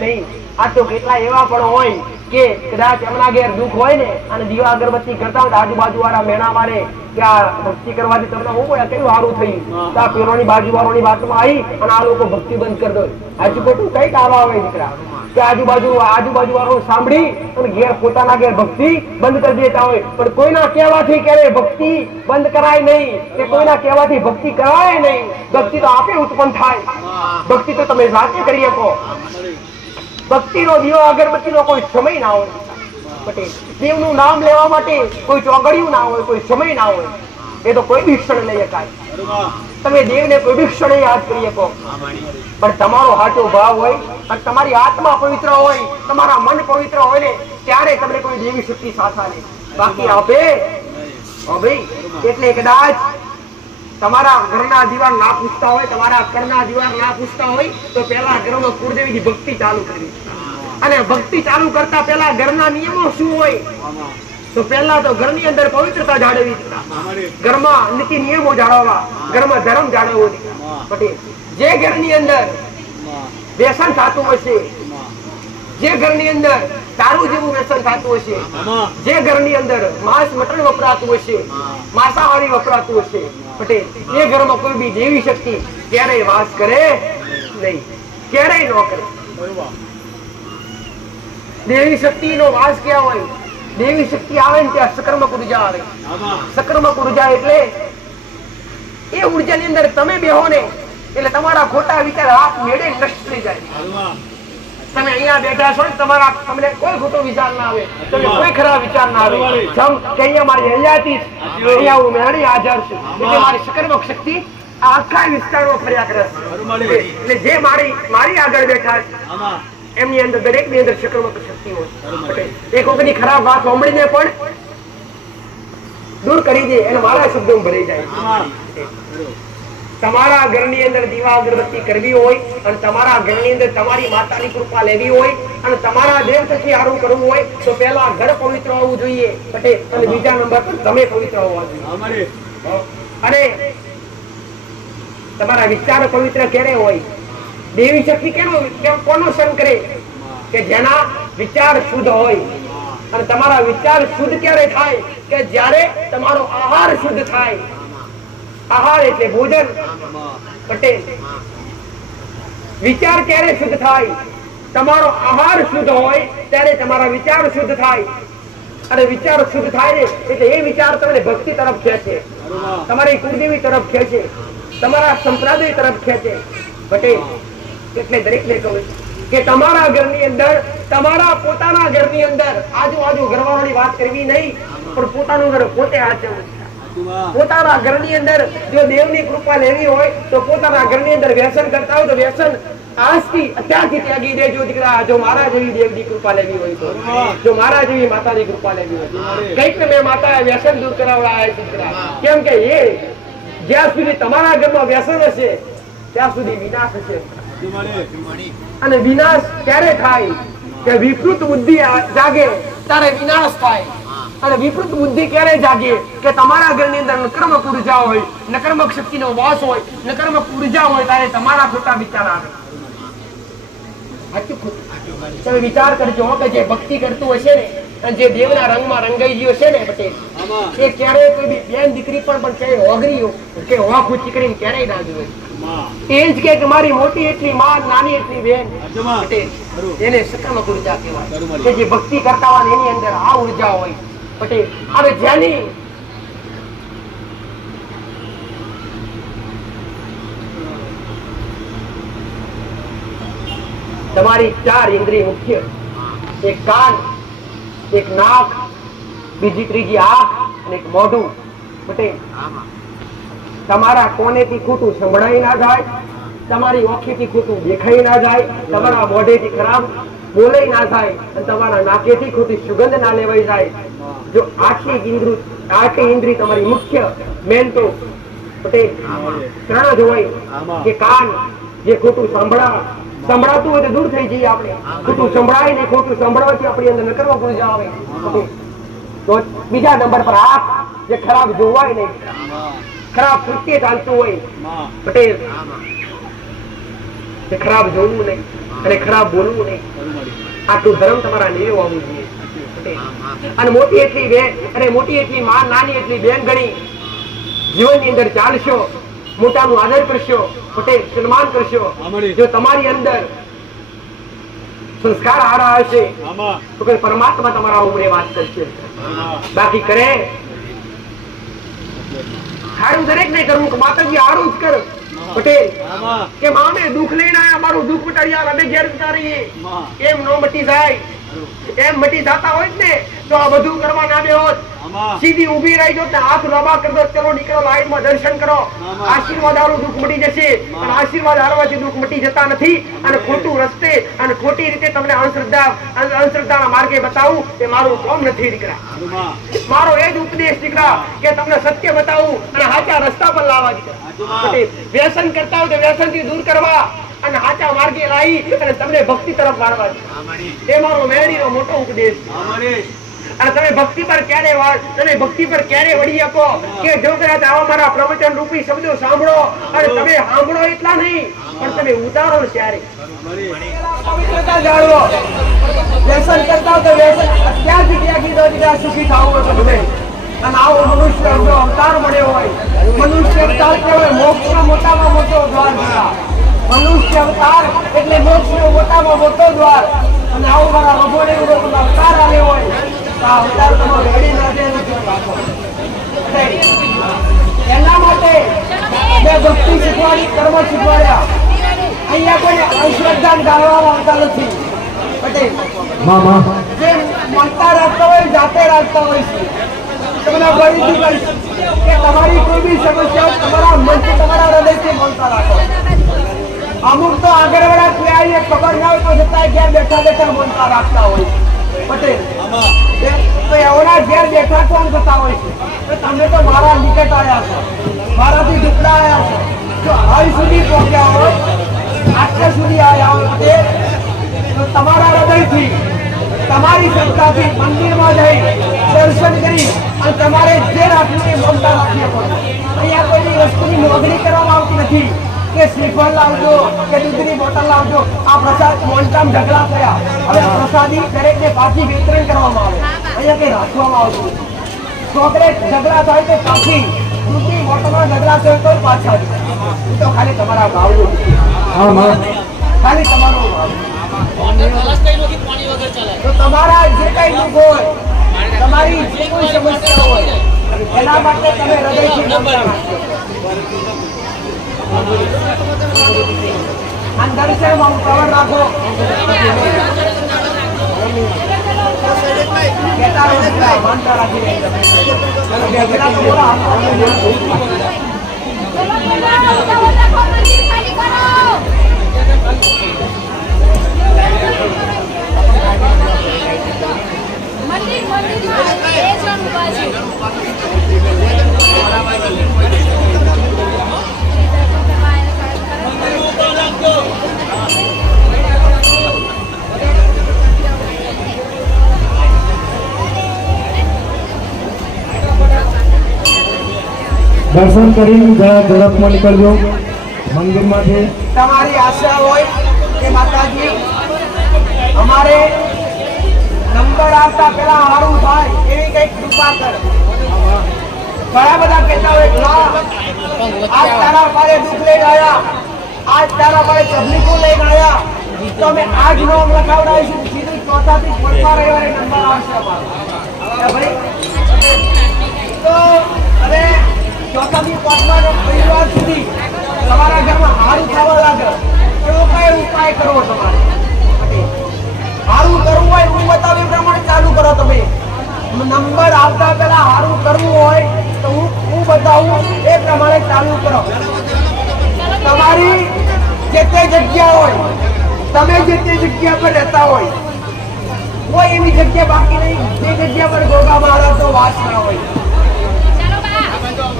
નહીં. આ તો કેટલા એવા પણ હોય કે કદાચ એમના ઘેર દુઃખ હોય ને અને દીવા અગરબત્તી કરતા હોય આજુબાજુ વાળા મેણા મારે કે આ ભક્તિ કરવાથી તમને હું કેવું સારું થયું. આ પેલોની બાજુ વાળોની વાતમાં આવી અને આ લોકો ભક્તિ બંધ કરી દો. આજુ ખોટું કઈ આવા હોય દીકરા કે આજુબાજુ વાળો સાંભળી અને ઘેર પોતાના ઘેર ભક્તિ બંધ કરી દેતા હોય. પણ કોઈના કહેવાથી ક્યારે ભક્તિ બંધ કરાય નહીં કે કોઈના કહેવાથી ભક્તિ કરાય નહીં. ભક્તિ તો આપે ઉત્પન્ન થાય. ભક્તિ તો તમે જાતે કરી શકો. ભક્તિનો દીવો અગરબત્તીનો કોઈ સમય ના હોય પટેલ. દેવનું નામ લેવા માટે કોઈ ચોગડિયું ના હોય, કોઈ સમય ના હોય. એ તો કોઈ બી ક્ષણ લઈ શકાય. તમે દેવને કોઈ બી ક્ષણે યાદ કરી શકો. પણ તમારો સાચો ભાવ હોય અને તમારી આત્મા પવિત્ર હોય, તમારા મન પવિત્ર હોય ને ત્યારે તમને કોઈ દેવી શક્તિ સાથ આલે. બાકી આપે ભાઈ. એટલે કદાચ તમારા ઘરના દીવાર ના પૂછતા હોય, તમારા ઘરના દીવાર ના પૂછતા હોય તો પહેલા ઘરમાં કુળદેવીની ભક્તિ ચાલુ કરવી. અને ભક્તિ ચાલુ કરતા પહેલા ઘરના નિયમો શું હોય તો પહેલા તો ઘરની અંદર પવિત્રતા જાળવવી. ઘરમાં નીતિ નિયમો જાળવવા, ઘરમાં ધર્મ જાળવવો. પટેલ જે ઘરની અંદર વ્યસન થતું હશે, જે ઘરની અંદર દારૂ જેવું વ્યસન થતું હશે, જે ઘરની અંદર માંસ મટન વપરાતું હશે, માંસાહારી વપરાતું હશે પટેલ, એ ઘરમાં કોઈ બી દેવી શક્તિ ક્યારેય વાસ કરે નહીં, ક્યારેય ન કરે. દેવી શક્તિ નો વાસ ક્યાં હોય? દેવી શક્તિ આવે ને ત્યાં સકર્મક ઉર્જા આવે. સકર્મક ઉર્જા એટલે એ ઉર્જા ની અંદર તમે બેહો ને એટલે તમારા ખોટા વિચાર આપ મેળે નષ્ટ થઈ જાય. તમે અહીંયા બેઠા છો ને તમારા તમને કોઈ ખોટો વિચાર ના આવે, તમને કોઈ ખરાબ વિચાર ના આવે. જેમ કે અહીંયા મારી હયાતી અહીંયા હું મેળી હાજર છું એટલે મારી સકર્મક શક્તિ આખા વિસ્તારમાં ફર્યા કરે. એટલે જે મારી આગળ બેઠા છે એમની અંદર દરેક ની અંદર સકર્મક શક્તિ હોય. એક વખતની ખરાબ વાત સાંભળીને પણ દૂર કરી દે અને મારા શબ્દો ભરાઈ જાય. તમારા ઘરની અંદર દીવા અગરબત્તી કરવી હોય અને તમારા ઘરની અંદર તમારી માતાની કૃપા લેવી હોય અને તમારા દેવ થકી સારું કરવું હોય તો પહેલા ઘર પવિત્ર હોવું જોઈએ પટેલ. અને બીજા નંબર પર તમે પવિત્ર હોવા જોઈએ. અને તમારા વિચાર પવિત્ર ક્યારે હોય? દેવી શક્તિ કોનો સંગ કરે? કે જેના વિચાર શુદ્ધ હોય. અને તમારા વિચાર શુદ્ધ ક્યારે થાય? કે જ્યારે તમારો આહાર શુદ્ધ થાય. આહાર એટલે ભોજન પટેલ. વિચાર ક્યારે શુદ્ધ થાય? તમારો આહાર શુદ્ધ હોય ત્યારે તમારા વિચાર શુદ્ધ થાય. અને વિચાર શુદ્ધ થાય ને એટલે એ વિચાર તમને ભક્તિ તરફ ખેંચે, તમારી કુળદેવી તરફ ખેંચે, તમારા સંપ્રદાય તરફ ખેંચે પટેલ. એટલે દરેક ને કહું કે તમારા ઘરની અંદર, તમારા પોતાના ઘરની અંદર આજુબાજુ ઘરવાળાની વાત કરવી નહીં, પણ પોતાનું ઘર પોતે આચરવું. પોતાના ઘરની અંદર જો દેવની કૃપા લેવી હોય તો પોતાના ઘરની અંદર વ્યસન કરતા હોય તો વ્યસન આજથી અત્યારથી ત્યાગી દેજો દીકરા. જો મારા જેવી દેવની કૃપા લેવી હોય તો, જો મારા જેવી માતાની કૃપા લેવી હોય કઈક મેં માતા વ્યસન દૂર કરાવડાયા દીકરા. કેમ કે એ જ્યાં સુધી તમારા ઘરમાં વ્યસન હશે ત્યાં સુધી વિનાશ હશે. અને વિનાશ ક્યારે થાય? કે વિકૃત બુદ્ધિ જાગે ત્યારે વિનાશ થાય. અને વિકૃત બુદ્ધિ ક્યારે જાગે? કે તમારા ઘરની અંદર નકર્મક ઉર્જા હોય, નકર્મક શક્તિનો વાસ હોય, નકર્મક ઉર્જા હોય ત્યારે તમારા ખોટા વિચાર આવે. તમે વિચાર કરજો કે જે ભક્તિ કરતું હશે ને અને જે દેવના રંગમાં રંગાઈ ગયો છે ને પટેલ, એ ક્યારેય કોઈ બી બેન દીકરી પણ ક્યારેય ઓગરી કે હોખ ઊંચી કરીને ક્યારેય ના જોવે. એ જ કે મારી મોટી એટલી માં, નાની એટલી બેન પટેલ, એને સકર્મક ઉર્જા કહેવાય. કે જે ભક્તિ કરતા હોય એની અંદર આ ઉર્જા હોય પટેલ. અને જેની તમારી 4 ઇન્દ્રિય મુખ્ય, એક કાન, એક નાક, બીજી ત્રીજી આંખ અને એક મોઢું પટેલ. તમારા કોનેથી ખોટું સંભળાઈ ના જાય, તમારી ઓખીથી ખોટું દેખાઈ ના જાય, તમારા મોઢેથી ખરાબ બોલાઈ ના થાય અને તમારા નાકેથી ખોટી સુગંધ ના લેવાઈ જાય. જો આટલી ઇન્દ્રિય તમારી મુખ્ય મેન તો પટેલ 3 જ હોય. કે કાન જે ખોટું સંભળાતું હોય તો દૂર થઈ જઈએ આપણે. ખોટું સંભળાય ને ખોટું સંભળાવવાથી આપણી અંદર નકર્મક ઉર્જા આવે. તો બીજા નંબર પર આંખ જે ખરાબ જોવાય નહીં. ખરાબ કૃત્ય ચાલતું હોય પટેલ તે ખરાબ જોવું નહીં અને ખરાબ બોલવું નહીં. આટલું ધર્મ તમારા નિયમ હોવું જોઈએ પટેલ. અને મોટી એટલી બેન અને મોટી એટલી માં, નાની એટલી બેન ગણી જીવનની અંદર ચાલશો, મોટાનું આદર કરશો પટેલ, સન્માન કરશો. જો તમારી અંદર સંસ્કાર હારા હશે તો કોઈ પરમાત્મા તમારા ઉમરે વાત કરશે. બાકી કરે હારું દરેક ને કરવું કે માતાજી હારું જ કર પટેલ કે મામે દુઃખ લઈને આયા, મારું દુઃખ મટાડી આ અમે ઘેર જતા રહીએ એમ નો મટી જાય. એમ મટી જતા હોય ને તો આ બધું કરવા ના બે હોત. સીધી ઊભી રહી જો હાથ લાંબા કરી દો, ચલો નીકળો લાઈનમાં દર્શન કરો. આશીર્વાદ આરું દુઃખ મટી જશે અને આશીર્વાદ આરવાથી દુઃખ મટી જતા નથી. અને ખોટું રસ્તે અને ખોટી રીતે તમને અંધશ્રદ્ધાના માર્ગે બતાવું એ મારું કામ નથી દીકરા. મારો એ જ ઉપદેશ દીકરા કે તમને સત્ય બતાવું અને સાચા રસ્તા પર લાવવા દીકરા. વ્યસન કરતા હોય તો વ્યસન થી દૂર કરવા અને સાચા માર્ગે લાવી અને તમને ભક્તિ તરફ વાળવા. એ મારો મેળીનો મોટો ઉપદેશ. અને તમે ભક્તિ પર ક્યારે વળી શકો કે જો કદાચ આવા મારા પ્રવચન રૂપી શબ્દો સાંભળો અને તમે સાંભળો એટલા નહીં પણ તમે ઉતારો ત્યારે પવિત્રતા જાળવો. વ્યસન કરતા હો તો વ્યસન અત્યારથી ત્યાગી દો દીકરા, સુખી થાવ તો તમે. અને આવો મનુષ્ય અવતાર મળ્યો હોય, મનુષ્ય અવતાર કહેવાય મોક્ષનો મોટામાં મોટો દ્વાર. મનુષ્ય અવતાર એટલે મોક્ષનો મોટામાં મોટો દ્વાર. અને આવો મારા ભગવાને અવતાર આવ્યો હોય આ અવતાર તમારો રેડી ના દે એના માટે બે ભક્તિ શીખવાડી, કર્મ શીખવાડ્યા. અહીંયા કોઈ અંધશ્રદ્ધા ગાળવામાં આવતા નથી પટેલ. જે માનતા રાખતા હોય જાતે રાખતા હોય છે. તમને ફરીથી કહીશ કે તમારી કોઈ બી સમસ્યા તમારા મનથી તમારા હૃદયથી માનતા રાખો. અમુક તો આગળ વાળા ક્યાં ખબર ના હોય તો જતા ક્યાં બેઠા બેઠા માનતા રાખતા હોય પટેલ. તો એવડા ઘેર બેઠા કોણ થતા હોય છે? તમે તો મારા નિકટ આવ્યા છો, મારાથી ટુકડા આવ્યા છો. જો હાઈ સુધી પહોંચ્યા હોય, આટલા સુધી આવ્યા હોય તો તમારા હૃદયથી તમારી શ્રદ્ધાથી મંદિરમાં જઈ દર્શન કરી અને તમારે જે રાખવું એ મમતા રાખવી પડે. અહીંયા કોઈ વસ્તુની નોંધણી કરવામાં આવતી નથી કે શ્રીફળ લાવજો કે દૂધની બોટલ લાવજો. આ પ્રસાદ મોનટામ ઢગલા થયા, હવે પ્રસાદી દરેકને પાછી વિતરણ કરવામાં આવે. અહીંયા કઈ રાખવામાં આવતું ચોકલેટ ઢગલા થાય તો પાછી, દૂધની બોટલમાં ઢગલા થાય તો પાછા. તો ખાલી તમારા ભાવનું, ખાલી તમારો ભાવ. તો તમારા જે કઈ દુઃખ હોય, તમારી જે કોઈ સમસ્યા હોય એના માટે તમે હૃદયથી મમતા રાખો. અંદર से हम कवर રાખો. કેતા રહો માનતા રાખી દર્શન કરીને જરા ઝડપમાં નીકળજો મંદિરમાંથી. તમારી આશા હોય કે માતાજી અમારે નંબર આવતા પેલા સારું થાય એવી કઈક કૃપા કર. ઘણા બધા કહેતા હોય આજ તારા પાડે દુઃખ લઈને આવ્યા, આજ તારા પાડે તકલીફો લઈને આવ્યા તો અમે આજ નોમ લખાવડાવીશું. સીધું ચોથાથી પડતા રવિવારે નંબર આવશે અમારો. તો હવે ચોથાથી પાંચમા પરિવાર સુધી તમારા ઘરમાં હારું થવા લાગે એવો કઈ ઉપાય કરવો તમારે. હારું કરવું હોય હું બતાવી પ્રમાણે ચાલુ કરો. તમે નંબર આવતા પહેલા હારું કરવું હોય તો હું બતાવું એ પ્રમાણે ચાલુ કરો. તમારી જે તે જગ્યા હોય, તમે જે તે જગ્યા પર રહેતા હોય કોઈ એવી જગ્યા બાકી નહીં જે જગ્યા પર ગોગા મહારાજનો વાસ ના હોય.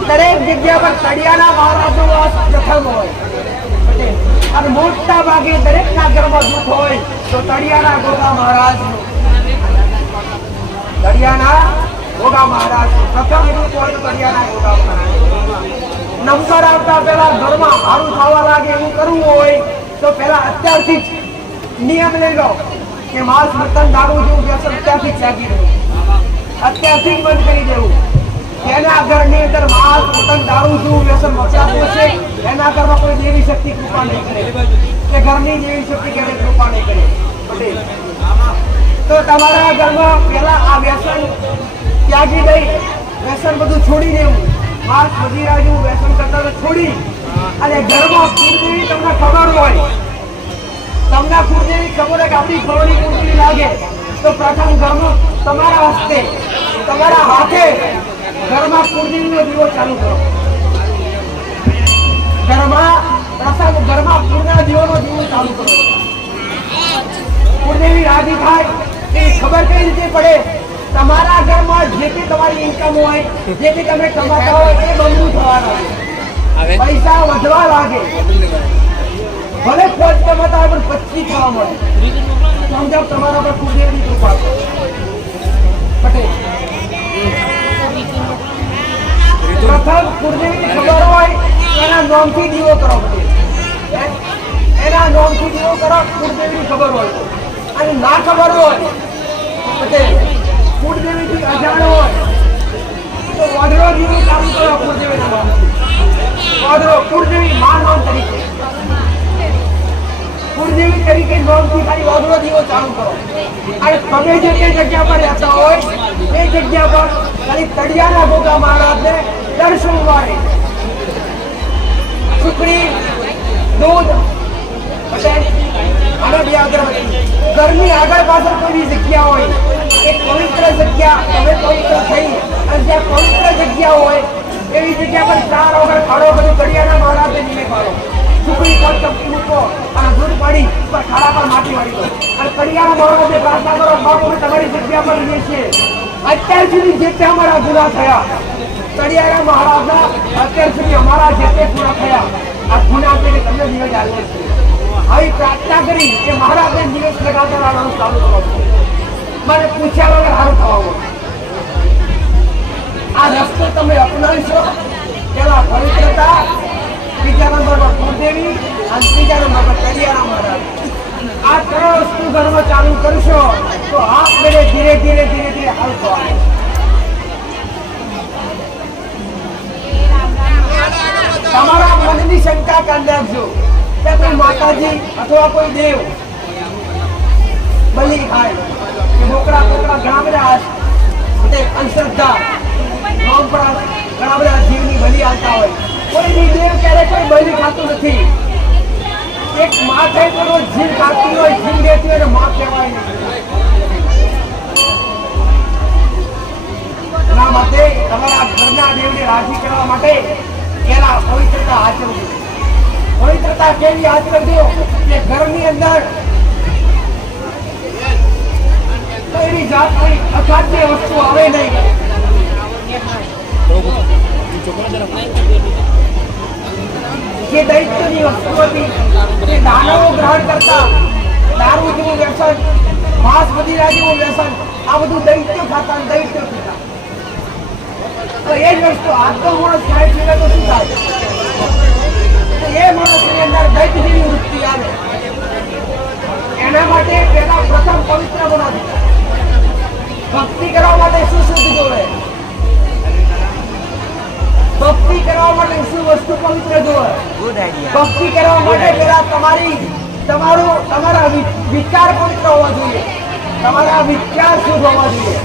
દરેક જગ્યા પર તળિયાના મહારાજનો વાસ પ્રથમ હોય. અને મોટા ભાગે દરેકના ઘરમાં દુઃખ હોય તો તળિયાના ગોગા મહારાજ પ્રથમ દુઃખ હોય તો તળિયાના ગોગા મહારાજ. નંબર આવતા પહેલા ઘરમાં સારું થવા લાગે એવું કરવું હોય તો પહેલા અત્યારથી જ નિયમ લઈ લો કે માંસ મટન દારૂ જેવું વ્યસન અત્યારથી ત્યાગી દેવું, અત્યારથી જ બંધ કરી દેવું. એના ઘરની અંદર માંસ મટન દારૂ જેવું વ્યસન વસાતું છે, એના ઘરમાં કોઈ દેવી શક્તિ કૃપા નહીં કરે, કે ઘરની દેવી શક્તિ ક્યારે કૃપા નહીં કરે. પટેલ, તો તમારા ઘરમાં પહેલા આ વ્યસન ત્યાગી દઈ, વ્યસન બધું છોડી દેવું, માંસ મદિરા જેવું વ્યસન કરતા છોડી અને ઘરમાં કુળદેવી તમને ખબર હોય, તમને કુળદેવી ખબર હોય કે આપણી ઘરની કુળદેવી લાગે તો પ્રથમ ઘરમાં તમારા હસ્તે તમારા હાથે ઘરમાં કુળદેવીનો દીવો ચાલુ કરો. ઘરમાં પૂર્ણ દીવાનો દીવો ચાલુ કરો. કુળદેવી રાજી થાય એ ખબર કઈ રીતે પડે? તમારા ઘરમાં જેટલી તમારી ઇન્કમ હોય, જેટલી તમે કમાતા હોય એ બમણું થવા લાગે, પૈસા વધવા લાગે. ભલે ખોટ કમાતા હોય પણ 25 થવા મળે. સમજાવ તમારા પર કુળદેવીની કૃપા. પટેલ, પ્રથમ કુળદેવીની ખબર હોય એના નામથી દીવો કરો. એના નામથી દીવો કરો, કુળદેવીની ખબર હોય. અને ના ખબર હોય પટેલ, કુળદેવીથી અજાણ હોય તો વાદળો દીવો ચાલુ કરો. કુળદેવીના નામથી વાદળો, કુળદેવી મા નામ તરીકે, કુળદેવી તરીકે નામથી ખાલી વાદળો દીવો ચાલુ કરો. અને તમે જે જગ્યા પર રહેતા હોય એ જગ્યા પર ખાલી તળિયાના ગોગા મહારાજને દર સોમવારે સુખડી, દૂધ, પટેલ અને બે અગરબત્તી, ઘરની આગળ પાછળ કોઈ જગ્યા હોય એ પવિત્ર જગ્યા, તમે પવિત્ર થઈ અને જ્યાં પવિત્ર જગ્યા હોય એવી જગ્યા પર 4 વગર ખાડો બધું તળિયાના મહારાજને નીચે પાડો. સુખડી પર ચપટી મૂકો અને દૂધ પાડી પર ખાડા પર માટી વાળી દો અને તળિયાના મહારાજને પ્રાર્થના કરો, બાપુ અમે તમારી જગ્યા પર રહીએ છીએ. અત્યાર સુધી જે અમારા ગુના થયા, તળિયાના મહારાજના અત્યાર સુધી અમારા જે ગુના થયા, આ ગુના છે તમને દિવસ આવીએ છીએ. આવી પ્રાર્થના કરી કે મહારાજને દિવસ લગાતાર આવવાનું ચાલુ કરો. મને પૂછ્યા વગર સારું થવાનું. આ રસ્તો તમે અપનાવીશો. પેલા પવિત્રતા, બીજા નંબરમાં કુળદેવી અને ત્રીજા નંબર પર તળિયાના મહારાજ. આ 3 વસ્તુ ઘરમાં ચાલુ કરશો તો આપમેળે ધીરે ધીરે ધીરે ધીરે હાલ થવાનું. તમારા મનની શંકા કાઢી નાખજો કે કોઈ માતાજી અથવા કોઈ દેવ બલિ ખાય કે મોકળા ઘણા બધા અંધશ્રદ્ધા ઘણા બધા જીવની બલિ આવતા હોય. કોઈ બી દેવ ક્યારે કોઈ બલિ ખાતું નથી. એક માં થાય તો રોજ જીવ ખાતી હોય, જીવ લેતી હોય માં કહેવાય નહીં. એના માટે તમારા ઘરના દેવને રાજી કરવા માટે પેલા પવિત્રતા આચરજો. પવિત્રતા કેવી આચરજો કે ઘરની અંદર એવી જાતની અખાદ્ય વસ્તુ આવે નહીં. જે દૈત્યની વસ્તુ હતી તે દાનવો ગ્રહણ કરતા, દારૂ જેવું વ્યસન, માંસ મદિરા જેવું વ્યસન, આ બધું દૈત્ય ખાતા, દૈત્ય પીતા. તો એ જ વસ્તુ આજનો માણસ ખાય છે તો શું થાય? એ માણસની અંદર દૈત્યની વૃત્તિ આવે. એના માટે પહેલા પ્રથમ પવિત્ર બનાવી. ભક્તિ કરવા માટે શું શુદ્ધ જોવે? ભક્તિ કરવા માટે શું વસ્તુ પવિત્ર જોવે? ભક્તિ કરવા માટે પહેલા તમારા વિચાર પવિત્ર હોવા જોઈએ. તમારા વિચાર શુદ્ધ હોવા જોઈએ.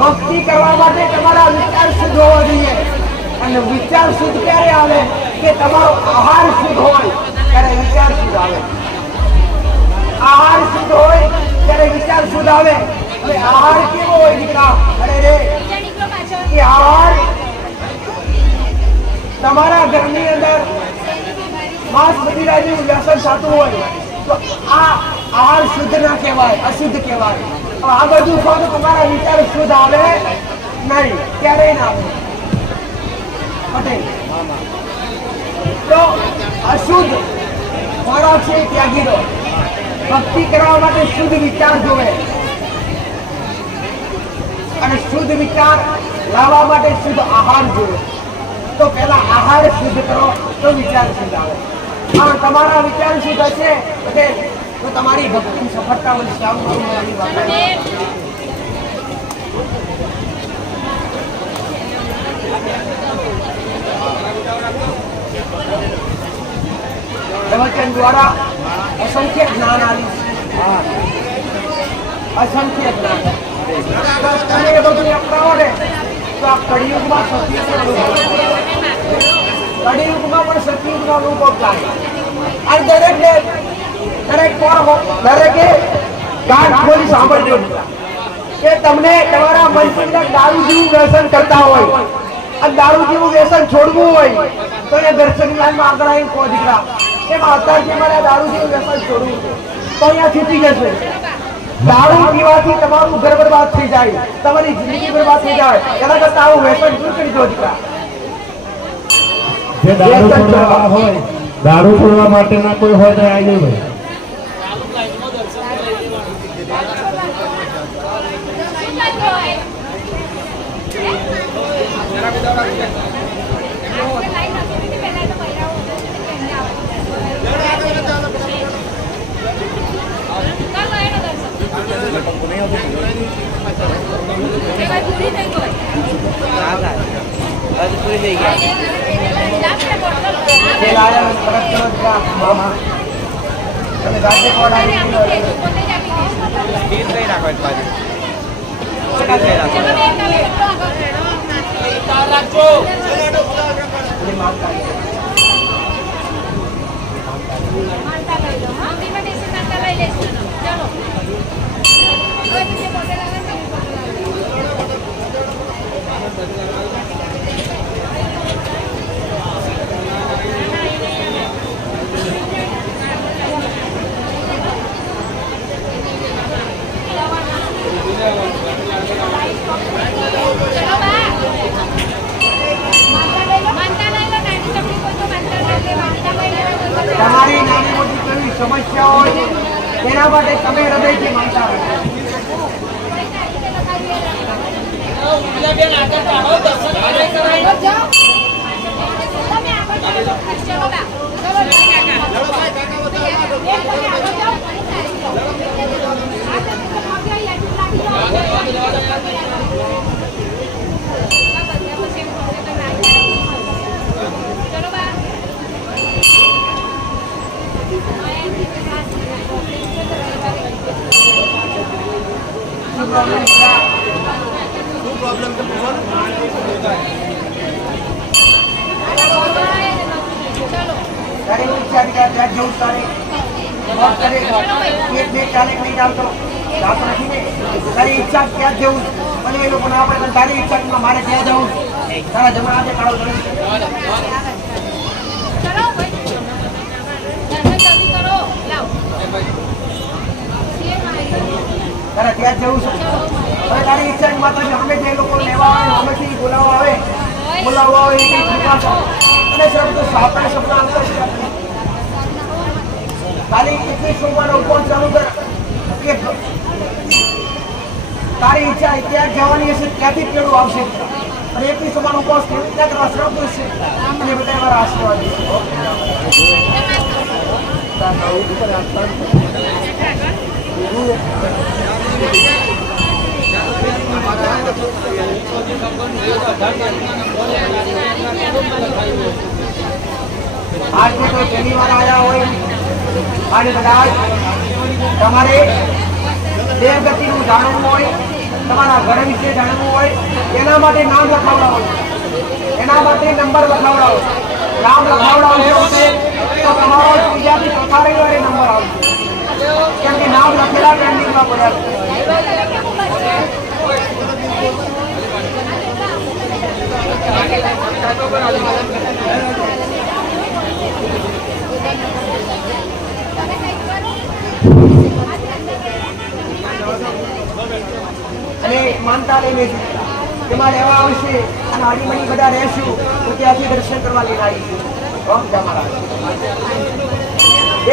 ભક્તિ કરવા માટે તમારા વિચાર શુદ્ધ હોવા જોઈએ. અને વિચાર શુદ્ધ ક્યારે આવે? કે તમારો આહાર શુદ્ધ હોય ત્યારે વિચાર શુદ્ધ આવે. આહાર શુદ્ધ હોય ત્યારે વિચાર શુદ્ધ આવે. હવે આહાર કેવો હોય દીકરા? અરે રે, એ આહાર તમારા ઘરની અંદર માંસ મદિરા જેવું વ્યસન થતું હોય તો આ આહાર શુદ્ધ ના કહેવાય, અશુદ્ધ કહેવાય. આ બધું ખાવ તો તમારા વિચાર શુદ્ધ આવે નહીં, ક્યારેય ના આવે. પટેલ, તો અશુદ્ધ ખોરાક છે ત્યાગી દો. ભક્તિ કરવા માટે શુદ્ધ વિચાર જોવે અને શુદ્ધ વિચાર લાવવા માટે શુદ્ધ આહાર જોવે. તો પહેલા આહાર શુદ્ધ કરો તો વિચાર શુદ્ધ આવે. હા, તમારા વિચાર શુદ્ધ હશે પટેલ તો તમારી ભક્તિની સફળતા મળશે. આવું મારી વાત છે. પ્રવચન દ્વારા અસંખ્ય જ્ઞાન આવ્યું છે. અસંખ્ય જ્ઞાન તમે એ બધું અપનાવો ને તો આ કળિયુગમાં સતયુગનો અનુભવ કળિયુગમાં પણ સતયુગનો અનુભવ થાય. અને દરેકે કાન ખોલી સાંભળજો કે તમને તમારા મનની અંદર દારૂ જેવું વ્યસન કરતા હોય અને દારૂ જેવું વ્યસન છોડવું હોય તો એ દર્શન લાઈનમાં આગળ આવીને કહો દીકરા એમાં અત્યારથી મારે દારૂ જેવું વ્યસન છોડવું છે તો અહીંયા છૂટી જશે. દારૂ પીવાથી તમારું ઘર બરબાદ થઈ જાય, તમારી જિંદગી બરબાદ થઈ જાય. એના કરતા આવું વ્યસન દૂર કરી દો દીકરા. જે દારૂ છોડવા હોય, દારૂ છોડવા માટેના કોઈ હોય તો આવી જાય ભાઈ. તમારી નાની મોટી કોઈ સમસ્યા હોય તેના માટે તમે હૃદયથી માંગતા હોય. મારે ત્યાં જવું તારા જમા કાળો તારે ત્યાં જવું છે. હવે તારી ઈચ્છા માતાજી અમે જે લોકો લેવા આવે હમેથી બોલાવવા આવે એ કઈ કૃપા છે. અને શબ્દ સાપડા શબ્દ અંતર ખાલી કેટલી સોમવાર ઉપવાસ ચાલુ કર. તારી ઈચ્છા ત્યાં જવાની હશે ત્યાંથી જ પેલું આવશે અને એકવી સમાન ઉપવાસ ત્યાં કરવા શ્રદ્ધ છે અને બધા મારા આશીર્વાદ આજની કોઈ પહેલી વાર આવ્યા હોય અને કદાચ તમારે દેવગતિનું જાણવું હોય, તમારા ઘર વિશે જાણવું હોય, એના માટે નામ લખાવડાવો, એના માટે નંબર લખાવડાવો. નામ લખાવડાવશો તો તમારો ત્રીજાથી ચોથા રવિવારે નંબર આવશે. કેમ કે નામ લખેલા પેન્ડિંગમાં પડ્યા છે. અને માનતા લઈને તેમાં રહેવા આવશે અને હળીમળી બધા રહેશું તો ત્યાંથી દર્શન કરવા લઈને આવીશું.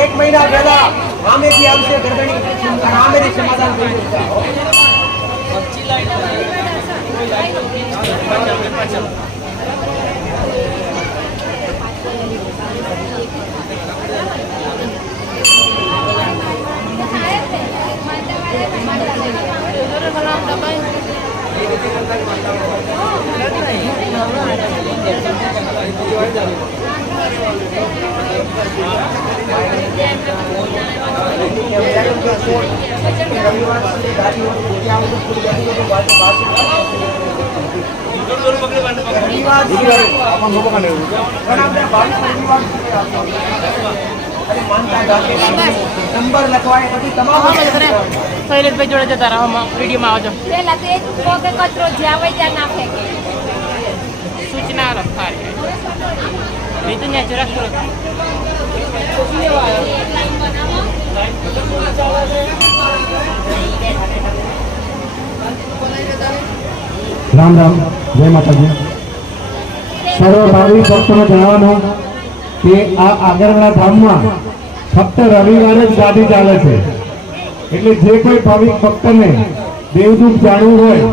એક મહિના પહેલા આમેથી આવશે ગરદણી અને આમેથી સમાધાન થઈ જશે. નંબર લખવાય પછી તમામ શૈલેષભાઈ જોડે જતા રહો વિડીયોમાં આવજો. પેલા તે કોકે કચરો જ્યાં હોય ત્યાં ના ફેંકે. સૂચના લખાય નહીં તો ન્યાચો રાખો. રામ રામ, જય માતાજી. સર્વ ભાવિક ભક્તોને જણાવવાનું કે આ આગળના ધામમાં ફક્ત રવિવારે જ ગાદી ચાલે છે. એટલે જે કોઈ ભાવિક ભક્તને દેવદૂત જાણવું હોય,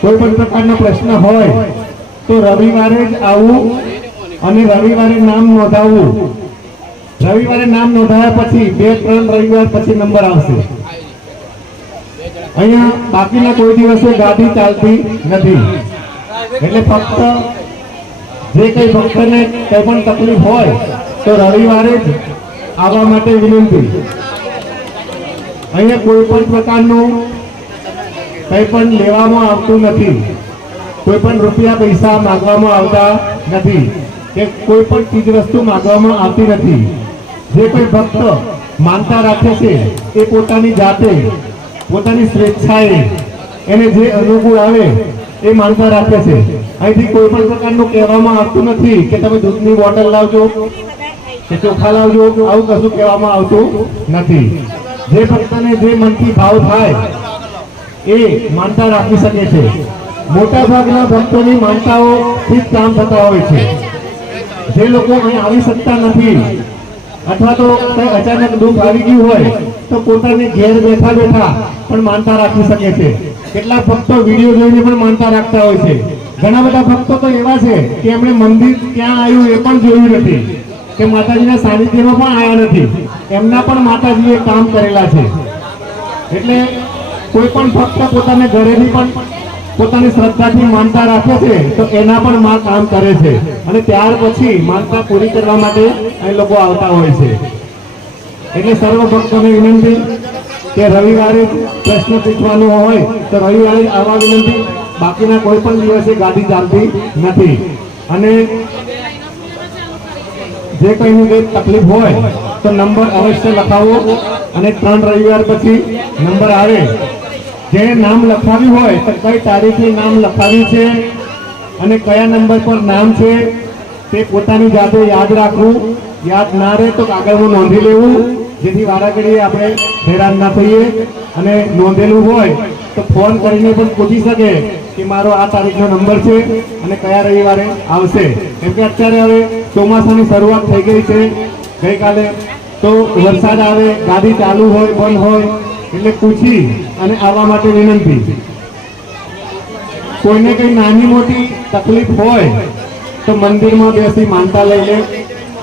કોઈ પણ પ્રકારનો પ્રશ્ન હોય તો રવિવારે જ આવવું અને રવિવારે નામ નોંધાવવું. રવિવારે નામ નોંધાયા પછી 2-3 રવિવાર પછી નંબર આવશે. અહીંયા બાકીના કોઈ દિવસે ગાદી ચાલતી નથી. એટલે ફક્ત જે કઈ ભક્તને કઈ પણ તકલીફ હોય તો રવિવારે જ આવવા માટે વિનંતી. અહીંયા કોઈ પણ પ્રકારનું કઈ પણ લેવામાં આવતું નથી. કોઈ પણ રૂપિયા પૈસા માંગવામાં આવતા નથી કે કોઈ પણ ચીજ વસ્તુ માંગવામાં આવતી નથી. જે કોઈ ભક્ત માનતા રાખે છે એ પોતાની જાતે પોતાની સ્વેચ્છાએ એને જે અનુકૂળ આવે એ માનતા રાખે છે. અહીંથી કોઈ પણ પ્રકારનું કહેવામાં આવતું નથી કે તમે દૂધની બોટલ લાવજો કે ચોખા લાવજો, આવું કશું કહેવામાં આવતું નથી. જે ભક્તને જે મનથી ભાવ થાય એ માનતા રાખી શકે છે. મોટા ભાગના ભક્તોની માનતાઓથી જ કામ થતા હોય છે. જે લોકો અહીં આવી શકતા નથી અથવા તો કઈ અચાનક દુઃખ આવી ગયું હોય તો પોતાને ઘેર બેઠા બેઠા પણ માનતા રાખી શકે છે. કેટલાક ભક્તો વિડીયો જોઈને પણ માનતા રાખતા હોય છે. ઘણા બધા ભક્તો તો એવા છે કે એમણે મંદિર ક્યાં આવ્યું એ પણ જોયું નથી કે માતાજીના સાનિધ્યમાં પણ આવ્યા નથી. એમના પણ માતાજીએ કામ કરેલા છે. એટલે કોઈ પણ ભક્ત પોતાને ઘરેથી પણ પોતાની શ્રદ્ધાથી માનતા રાખે છે તો એના પણ માં કામ કરે છે. અને ત્યાર પછી માનતા પૂરી કરવા માટે અહીં લોકો આવતા હોય છે. એટલે સર્વ ભક્તોને વિનંતી કે રવિવારે પ્રશ્ન પૂછવાનો હોય તો રવિવારે આવવા વિનંતી. બાકીના કોઈ પણ દિવસે ગાડી ચાલતી નથી. અને જે કઈની કઈ તકલીફ હોય તો નંબર અવશ્ય લખાવો અને 3 રવિવાર પછી નંબર આવે. જેને નામ લખાવ્યું હોય તો કઈ તારીખે નામ લખાવ્યું છે અને કયા નંબર પર નામ છે તે પોતાની જાતે યાદ રાખવું. યાદ ના રહે તો કાગળમાં નોંધી લેવું, જેથી વારાઘડીએ આપણે હેરાન ના થઈએ. અને નોંધેલું હોય તો ફોન કરીને પણ પૂછી શકે કે મારો આ તારીખનો નંબર છે અને કયા રવિવારે આવશે. કેમ કે અત્યારે હવે ચોમાસાની શરૂઆત થઈ ગઈ છે. ગઈકાલે તો વરસાદ આવે, ગાડી ચાલુ હોય બંધ હોય એટલે પૂછી અને આવવા માટે વિનંતી. કોઈને કઈ નાની મોટી તકલીફ હોય તો મંદિરમાં બેસી માનતા લઈ લે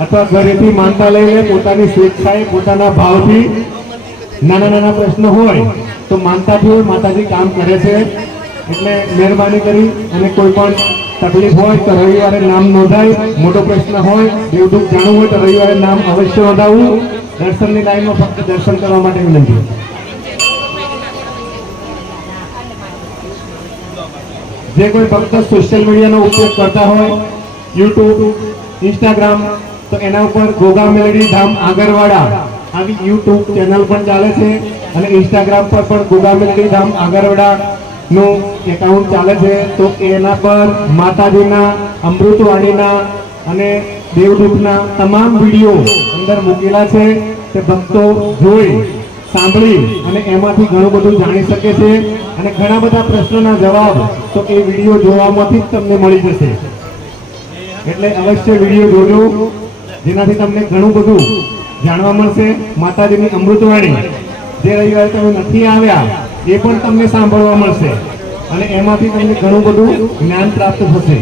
અથવા ઘરેથી માનતા લઈ લે. પોતાની સ્વેચ્છાએ પોતાના ભાવથી નાના નાના પ્રશ્ન હોય તો માનતાથી માતાજી કામ કરે છે. એટલે મહેરબાની કરી અને કોઈ પણ તકલીફ હોય તો રવિવારે નામ નોંધાય. મોટો પ્રશ્ન હોય, દેવદૂત જાણવું હોય તો રવિવારે નામ અવશ્ય નોંધાવવું. દર્શનની લાઈનમાં ફક્ત દર્શન કરવા માટે વિનંતી. જે કોઈ ભક્ત સોશિયલ મીડિયાનો ઉપયોગ કરતા હોય, યુટ્યુબ, ઇન્સ્ટાગ્રામ, તો એના ઉપર ગોગા મેલડી ધામ આગરવાડા આવી યુટ્યુબ ચેનલ પણ ચાલે છે અને ઇન્સ્ટાગ્રામ પર પણ ગોગા મેલડી ધામ આગરવાડા નું એકાઉન્ટ ચાલે છે. તો એના પર માતાજીના, અમૃતવાણીના અને દેવદૂતના તમામ વિડીયો અંદર મૂકેલા છે. તે ભક્તો જોઈ સાંભળી અને એમાંથી ઘણું બધું જાણી શકે છે. અને ઘણા બધા પ્રશ્નોના જવાબ તો એ વિડીયો જોવામાંથી જ તમને મળી જશે. એટલે અવશ્ય વિડીયો જોજો, જેનાથી તમને ઘણું બધું જાણવા મળશે. માતાજીની અમૃતવાણી જે રવિવારે તમે નથી આવ્યા એ પણ તમને સાંભળવા મળશે અને એમાંથી તમને ઘણું બધું જ્ઞાન પ્રાપ્ત થશે.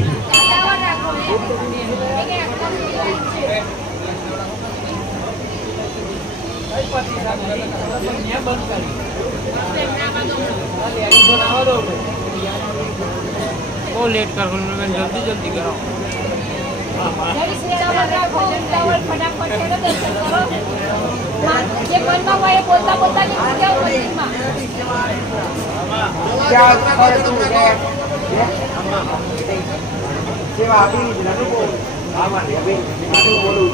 બહુ લેટ કરો જલ્દી જલ્દી કરો. ઉતાવળ રાખો, ઉતાવળ ફટાફટ હેડો દર્શન કરો. જે મનમાં હોય એ બોલતા બોલતા નીકળી જાઓ મંદિરમાં. ત્યાં કરે તું કે સેવા આપી જ નથી બોલ. આમાં ને હવે શું બોલું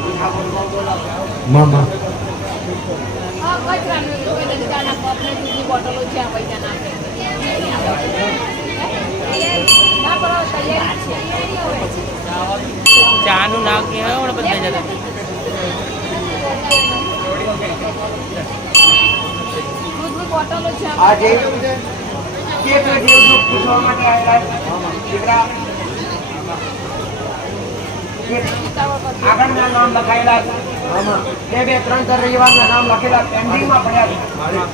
મામા હા, કચરાનું એટલું કે દલિતાના કપ ને દૂધની બોટલો છે આ પૈસા નાખે. ના કરો, તૈયારી છે. ચાનું નાક કે હોય બધા જતા. દૂધની બોટલો છે આ આજે કે તો દેવદૂત પૂછવા માટે આવેલા દીકરા આગળના નામ લખાયેલા છે. બે ત્રણ રવિવારના નામ લખેલા પેન્ડિંગમાં પડ્યા છે.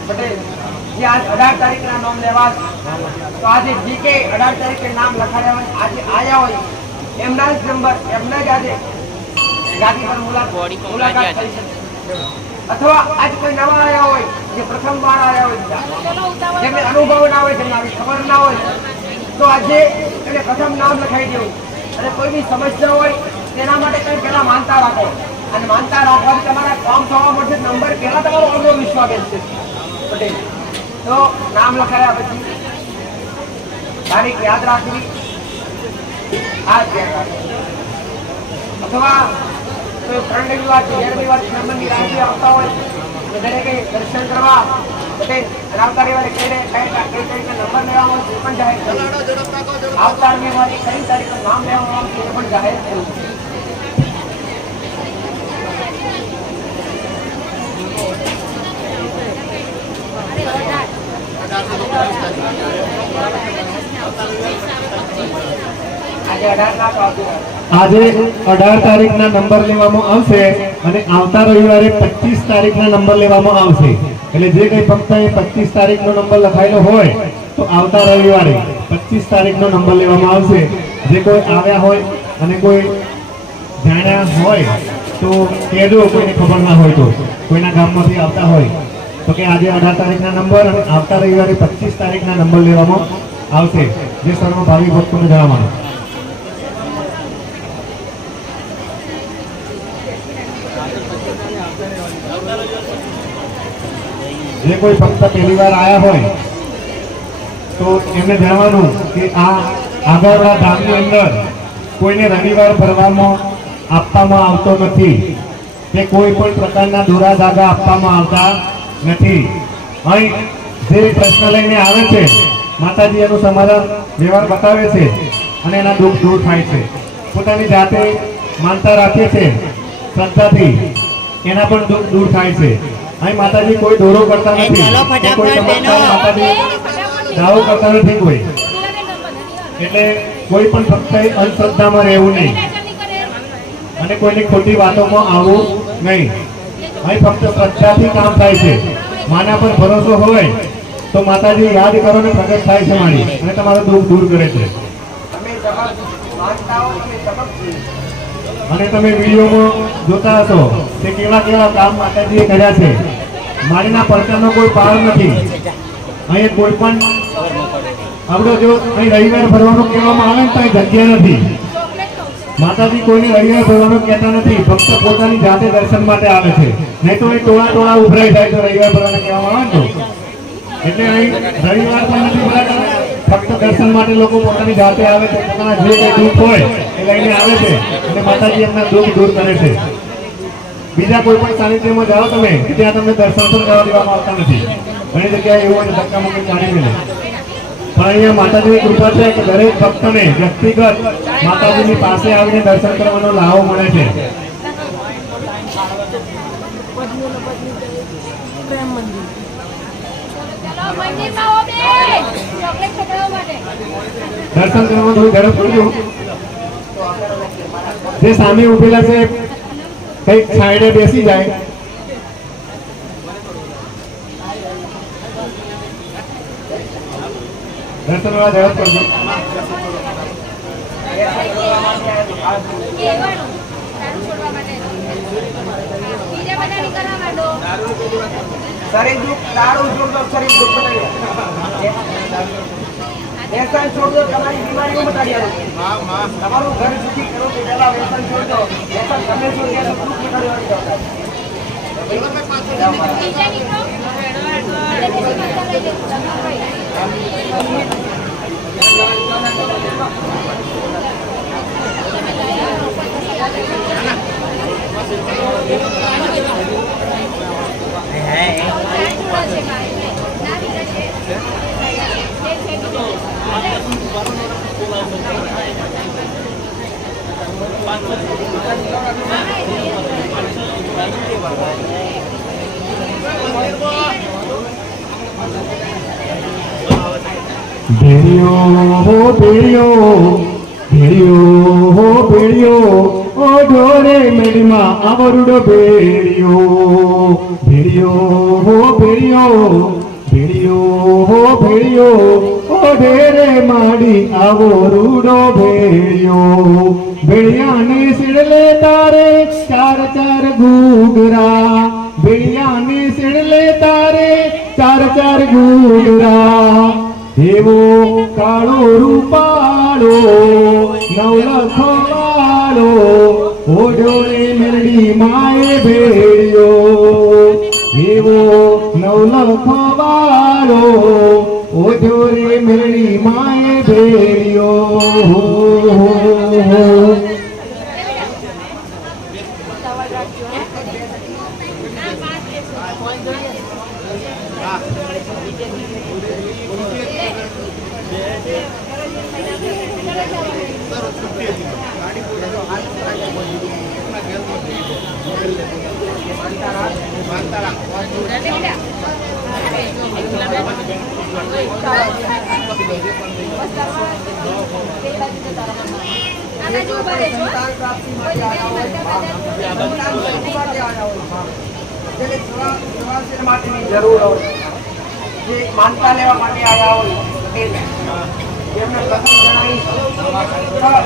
પટેલ જે આજ 18 તારીખના નામ લેવા છે. તો આજે જીકે 18 તારીખે નામ લખાડ્યા હોય આજે આયા હોય એમના જ નંબર એમના જ આજે ગાડી પર મુલાકાત થઈ શકે. અથવા આજ કોઈ નવા આયા હોય જે પ્રથમ વાર આયા હોય ચલો ઉતાવળ જેમને અનુભવ ના હોય જેમને આવી ખબર ના હોય તો આજે એને પ્રથમ નામ લખાઈ દેવું. અને કોઈ બી સમસ્યા હોય તેના માટે કંઈ પહેલા માનતા રાખો અને માનતા રાખવાથી તમારા કામ થવા માટે નંબર પહેલા તમારો અનુભવ વિશ્વાસ છે. પટેલ તો નામ લખાયા પછી તારીખ યાદ રાખવી આ જ યાદ રાખવી. અથવા કોઈ 3 રવિવાર કે 2 રવિવાર નંબરની રાત્રે આવતા હોય તો દરેકે દર્શન કરવા પટેલ આવતા રવિવારે કઈ તારીખે નંબર લેવામાં આવશે એ પણ જાહેર કર્યું. આવતા રવિવારે કઈ તારીખે નામ લેવામાં આવશે એ પણ જાહેર કર્યું. આજે 18 તારીખના નંબર લેવામાં આવશે અને આવતા રવિવારે 25 તારીખના નંબર લેવામાં આવશે. એટલે જે કઈ ભક્તોએ 25 તારીખનો નંબર લખાયેલો હોય તો આવતા રવિવારે 25 તારીખનો નંબર લેવામાં આવશે. જે કોઈ આવ્યા હોય અને કોઈ જાણ્યા હોય તો કહેજો, કોઈને ખબર ના હોય તો કોઈના ગામમાંથી આવતા હોય તો કે આજે 18 તારીખના નંબર અને આવતા રવિવારે 25 તારીખના નંબર લેવામાં આવશે. જે સર્વ ભાવિક ભક્તોને જણાવવાનું. જે કોઈ ભક્ત પહેલી વાર આયા હોય તો એમને જણાવવાનું કે આ આગળના ધામની અંદર કોઈને રવિવાર ભરવામાં આપવામાં આવતો નથી કે કોઈ પણ પ્રકારના દોરા ધાગા આપવામાં આવતા નથી. અહીં જે પ્રશ્ન લઈને આવે છે માતાજી એનું સમાધાન વ્યવહાર બતાવે છે અને એના દુઃખ દૂર થાય છે. પોતાની જાતે માનતા રાખે છે શ્રદ્ધાથી એના પણ દુઃખ દૂર થાય છે. અહીં માતાજી કોઈ દોરો કરતા નથી, કોઈ ચમત્કાર માતાજી દાવો કરતા નથી કોઈ. એટલે કોઈ પણ ભક્તએ અંધશ્રદ્ધામાં રહેવું નહીં અને કોઈની ખોટી વાતોમાં આવવું નહીં. અહીં ફક્ત શ્રદ્ધાથી કામ થાય છે. માના પર ભરોસો હોય તો માતાજી યાદ કરો ને પ્રગટ થાય છે મારી અને તમારું દુઃખ દૂર કરે છે. અને તમે વિડીયોમાં જોતા હશો કે કેવા કેવા કામ માતાજીએ કર્યા છે. મારીના પડકારનો કોઈ પાર નથી. અહીં કોઈ પણ આપણો જો અહીં રવિવાર ભરવાનું કહેવામાં આવે ને તો અહીં જગ્યા નથી. માતાજી કોઈને રવિવાર ભરવાનું કહેતા નથી, ફક્ત પોતાની જાતે દર્શન માટે આવે છે. નહીં તો એ ટોળા ઉભરાઈ જાય તો રવિવાર ભરવાનું કહેવામાં આવે ને. એટલે અહીં રવિવાર પણ નથી ભરાતા, ફક્ત દર્શન માટે લોકો પોતાની જાતે આવે છે. પોતાના જે કંઈ દુઃખ હોય એ લઈને આવે છે અને માતાજી એમના દુઃખ દૂર કરે છે. બીજા કોઈ પણ સાનિધ્યમાં જાઓ તમે ત્યાં તમને દર્શન પણ કરવા દેવામાં આવતા નથી. ઘણી જગ્યાએ એવું હોય ધક્કા મૂકી કાઢી મળે. પણ અહીંયા માતાજીની કૃપા છે કે દરેક ભક્તને વ્યક્તિગત માતાજીની પાસે આવીને દર્શન કરવાનો લાભ મળે છે. દર્શન કરવામાં થોડી ઝડપ કરજો. જે સામે ઉભેલા છે કઈક સાઈડે બેસી જાય. દર્શન વાળા ઝડપ કરજો. શરીર દુઃખ દારૂ જોરદાર શરીર દુઃખ વ્યસન છોડો, તમારી બીમારીઓ મટાડી આવશે. તમારું ઘર સુખી કરો તે પહેલા વ્યસન છોડો. વ્યસન તમે છોડી દો તો દુઃખ મટાડવાની જવાબદારી. નીચે નીકળો. અને પછી માતા લઈ જજો. ભેળિયો હો ભેળિયો, ભેળિયો હો ભેળિયો, ઓ ઢોરે મેળીમાં આવરુડો ભેળિયો. ભેળિયો હો ભેળિયો, ભેળિયો હો ભેળિયો, ઓ ઢેરે માડી આવરુડો ભેળિયો. ભેળિયાની સિડલે તારે ચાર ચાર ઘૂઘરા, ભેળિયાની સિડલે તારે ચાર ચાર ઘૂઘરા. એવો કાળો રૂપાળો નવલખો વાળો, ઓઢોળે મેરડી માએ ભેળિયો. એવો નવલખો વાળો, ઓઢોળે મેરડી માએ ભેળિયો. સંતાન પ્રાપ્તિ માટે આવ્યા હોય, સંતાન પ્રાપ્તિ માટે આવ્યા હોય, જેને પ્રવાસન માટેની જરૂર હોય, જે માનતા લેવા માટે આવ્યા હોય, એમને પ્રથમ જણાવી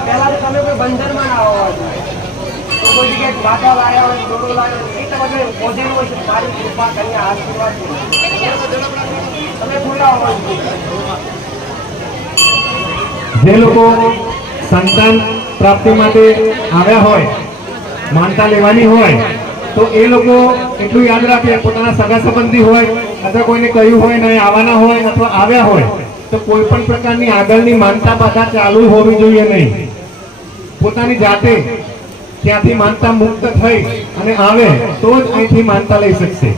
પહેલા તો તમે કોઈ બંધનમાં ના હોવા જોઈએ. તો કોઈ જગ્યાએ વાટા લાયા હોય, દોડો લાવ્યો હોય, એ તો બધું પોઝેલું હોય છે. મારી કૃપા કન્યા આશીર્વાદ તમે ખુલ્લા હોવા જોઈએ. જે લોકો સંતાન પ્રાપ્તિ માટે આવ્યા હોય, માનતા લેવાની હોય, તો એ લોકો એટલું યાદ રાખે, પોતાના સગા સંબંધી હોય અથવા કોઈને કહ્યું હોય નહીં આવવાના હોય અથવા આવ્યા હોય તો કોઈ પણ પ્રકારની આગળની માનતા બાધા ચાલુ હોવી જોઈએ નહીં. પોતાની જાતે ત્યાંથી માનતા મુક્ત થઈ અને આવે તો જ અહીંથી માનતા લઈ શકશે.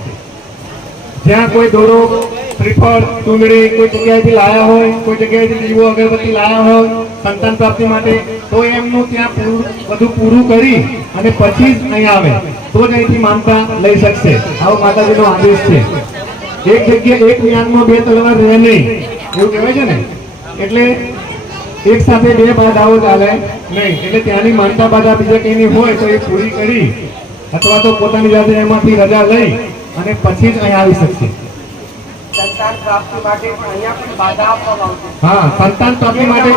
જ્યાં કોઈ દોરો, શ્રીફળ, ચૂંદડી કોઈ જગ્યાએથી લાયા હોય, કોઈ જગ્યાએથી દીવો અગરબત્તી લાયા હોય સંતાન પ્રાપ્તિ માટે, તો એમનું ત્યાં બધું પૂરું કરી અને પછી જ અહીં આવે તો જ અહીંથી માનતા લઈ શકશે. આવો માતાજીનો આદેશ છે. એક જગ્યાએ એક જ્ઞાનમાં બે તલવાર રહે નહીં, એવું કહેવાય છે ને. એટલે એક સાથે બે બાધાઓ ચાલે નહીં. એટલે ત્યાંની માનતા બાધા બીજા કઈની હોય તો એ પૂરી કરી અથવા તો પોતાની જાતે એમાંથી રજા લઈ અને પછી જ અહીં આવી શકશે. સંતાન પ્રાપ્તિ માટે પણ અહીંયા પણ બાધા આપવામાં આવશે. હા, સંતાન પ્રાપ્તિ માટે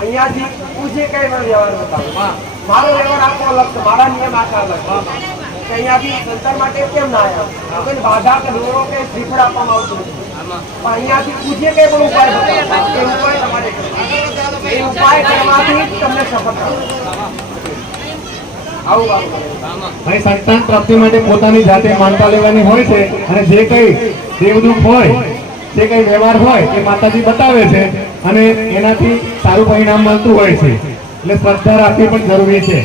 અહીંયાથી પૂછે કઈ પણ વ્યવહાર બતાવો. મારો વ્યવહાર આખો અલગ છે, મારા નિયમ આખા અલગ છે. અહીંયાથી સંતાન માટે કેમ ના આવ્યા? કોઈ બાધા કે દોરો કે શ્રીફળ આપવામાં આવતું નથી. પણ અહીંયાથી પૂછે કઈ પણ ઉપાય બતાવો. એ ઉપાય તમારે કરવાનો. એ ઉપાય કરવાથી જ તમને સફળતા મળે. આવું અહીં સંતાન પ્રાપ્તિ માટે પોતાની જાતે માનતા લેવાની હોય છે અને જે કઈ દેવદૂત હોય, જે કઈ વ્યવહાર હોય એ માતાજી બતાવે છે અને એનાથી સારું પરિણામ મળતું હોય છે. એટલે શ્રદ્ધા રાખવી પણ જરૂરી છે.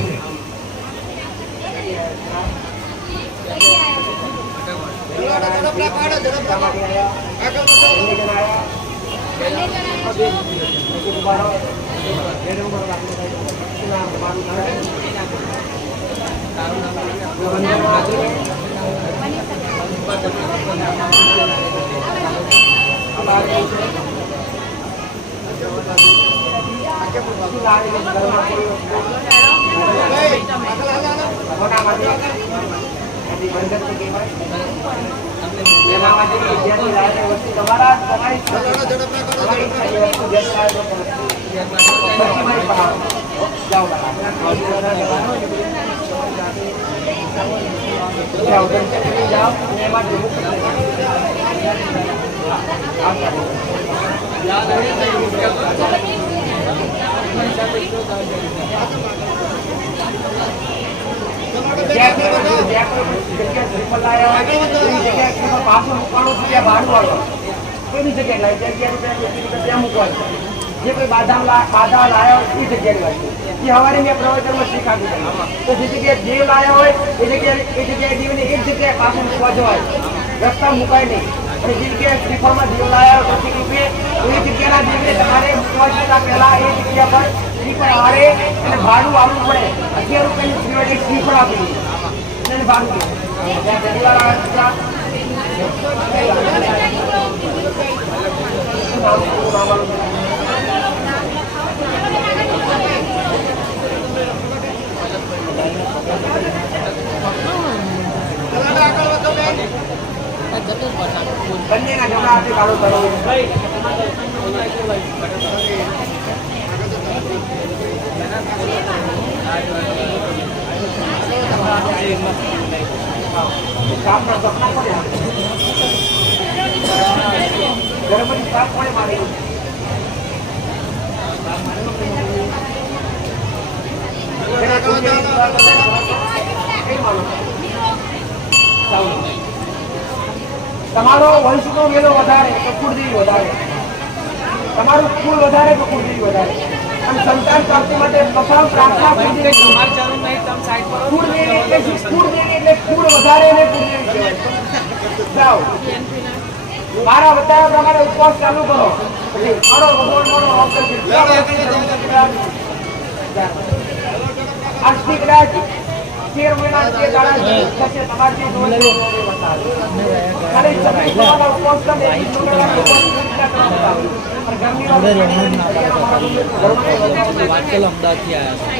જાઓ પાછું મૂકવાનું છે ત્યાં ભાડું આવે એવી જગ્યાએ લાવી 11 રૂપિયા ત્યાં મૂકવાનું જે કોઈ બાધા લાયા હોય એ જગ્યાની વાત છે હવારે મેં પ્રવચનમાં શીખાવ્યું તો જે જગ્યાએ દેવ લાયા હોય એ જગ્યાએ દેવને એક જગ્યાએ પાછું મૂકવા જવાય રસ્તા મુકાય નહીં અને જે જગ્યાએ શ્રીફળમાં દેવ લાયા હોય પ્રતિક રૂપે એ જગ્યાના દેવને તમારે મૂકવા જતા પહેલા એ જગ્યા પર શ્રીફળ હારે અને ભાડું આપવું પડે 11 રૂપિયાની શ્રીફળ આપી અને ભાડું બંનેના જમણા હાથે કાળો કરો ગરમની સાફ પડે મારે તમારો વંશનો વેલો વધારે તો કુળદેવી વધારે તમારું કુળ વધારે તો કુળદેવી વધારે અને સંતાન પ્રાપ્તિ માટે પ્રથમ પ્રાર્થના કુળદેવી કુળદેવી એટલે કુળ વધારે ને કુળદેવી કહેવાય જાઓ મારા બતાવ્યા પ્રમાણે ઉપવાસ ચાલુ કરો મારો ભગવાન મારો આજથી કદાચ 13 મહિના જે દાડા થશે તમારી ખાલી 26 મહિનાનો ઉપવાસ કરે અમદાવાદથી આવ્યા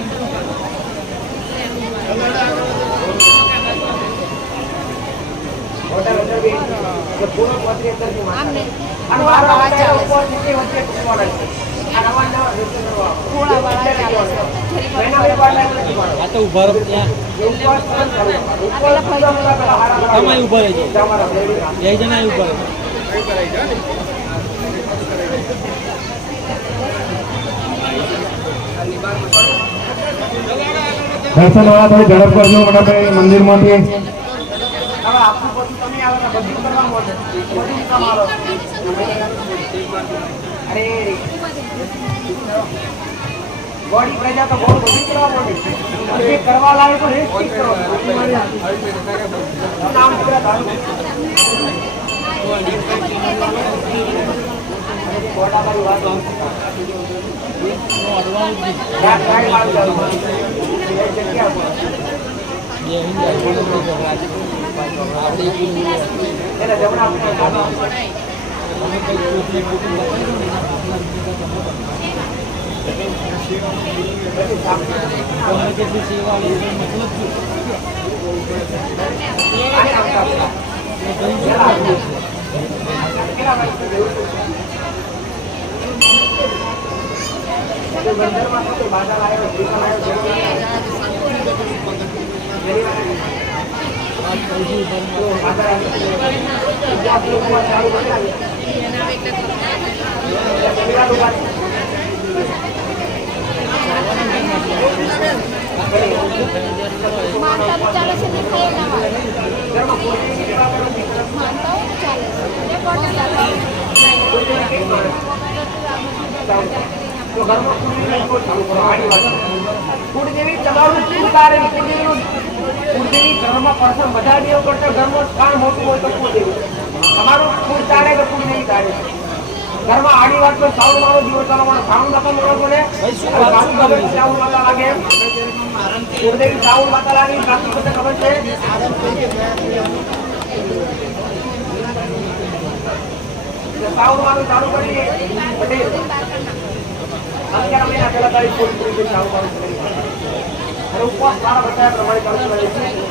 તો ઉભા તમે ઉભા રહેજો 2 જણા ઉભા દર્શન વાળા થોડી ઝડપ કરજો મોટાભાઈ મંદિરમાંથી હવે આપનું પછી તમે આવે બધું કરવા મળે બધું તમારો અરે ગોળી પ્રજા તો બહુ બધું કરવા મળે જે કરવા લાગે તો રેસ ઠીક કરો નામ પૂરા ધારું ગોડાવાળી વાત ગાડી મારું ચાલુ જગ્યા પર એને જમણા માનતા તો ચાલે છે ને ખાઈ ના માનતા ચાલે તો ઘરમાં કુળદેવી તમારું કુળકારે કુળદેવી ઘરમાં પર્સન બધા દેવ કરતા ઘરમાં સ્થાન મોટું હોય તો કુળદેવી તમારું કુળ ચાલે તો કુળદેવી ચાલે ઘરમાં આડી વાત પર સાઉન્ડ મારો દિવસ ચાલવાનો સાઉન્ડ માતા મળો બોલે સાઉન્ડ માતા લાગે કુળદેવી સાઉન્ડ માતા લાગે સાચું બધે ખબર છે સાઉન્ડ મારું ચાલુ કરી પટેલ 11 મહિના પહેલા તારી કોઈ સાઉન્ડ મારું કરી અને ઉપવાસ મારા બતાવ્યા પ્રમાણે ચાલુ કરે છે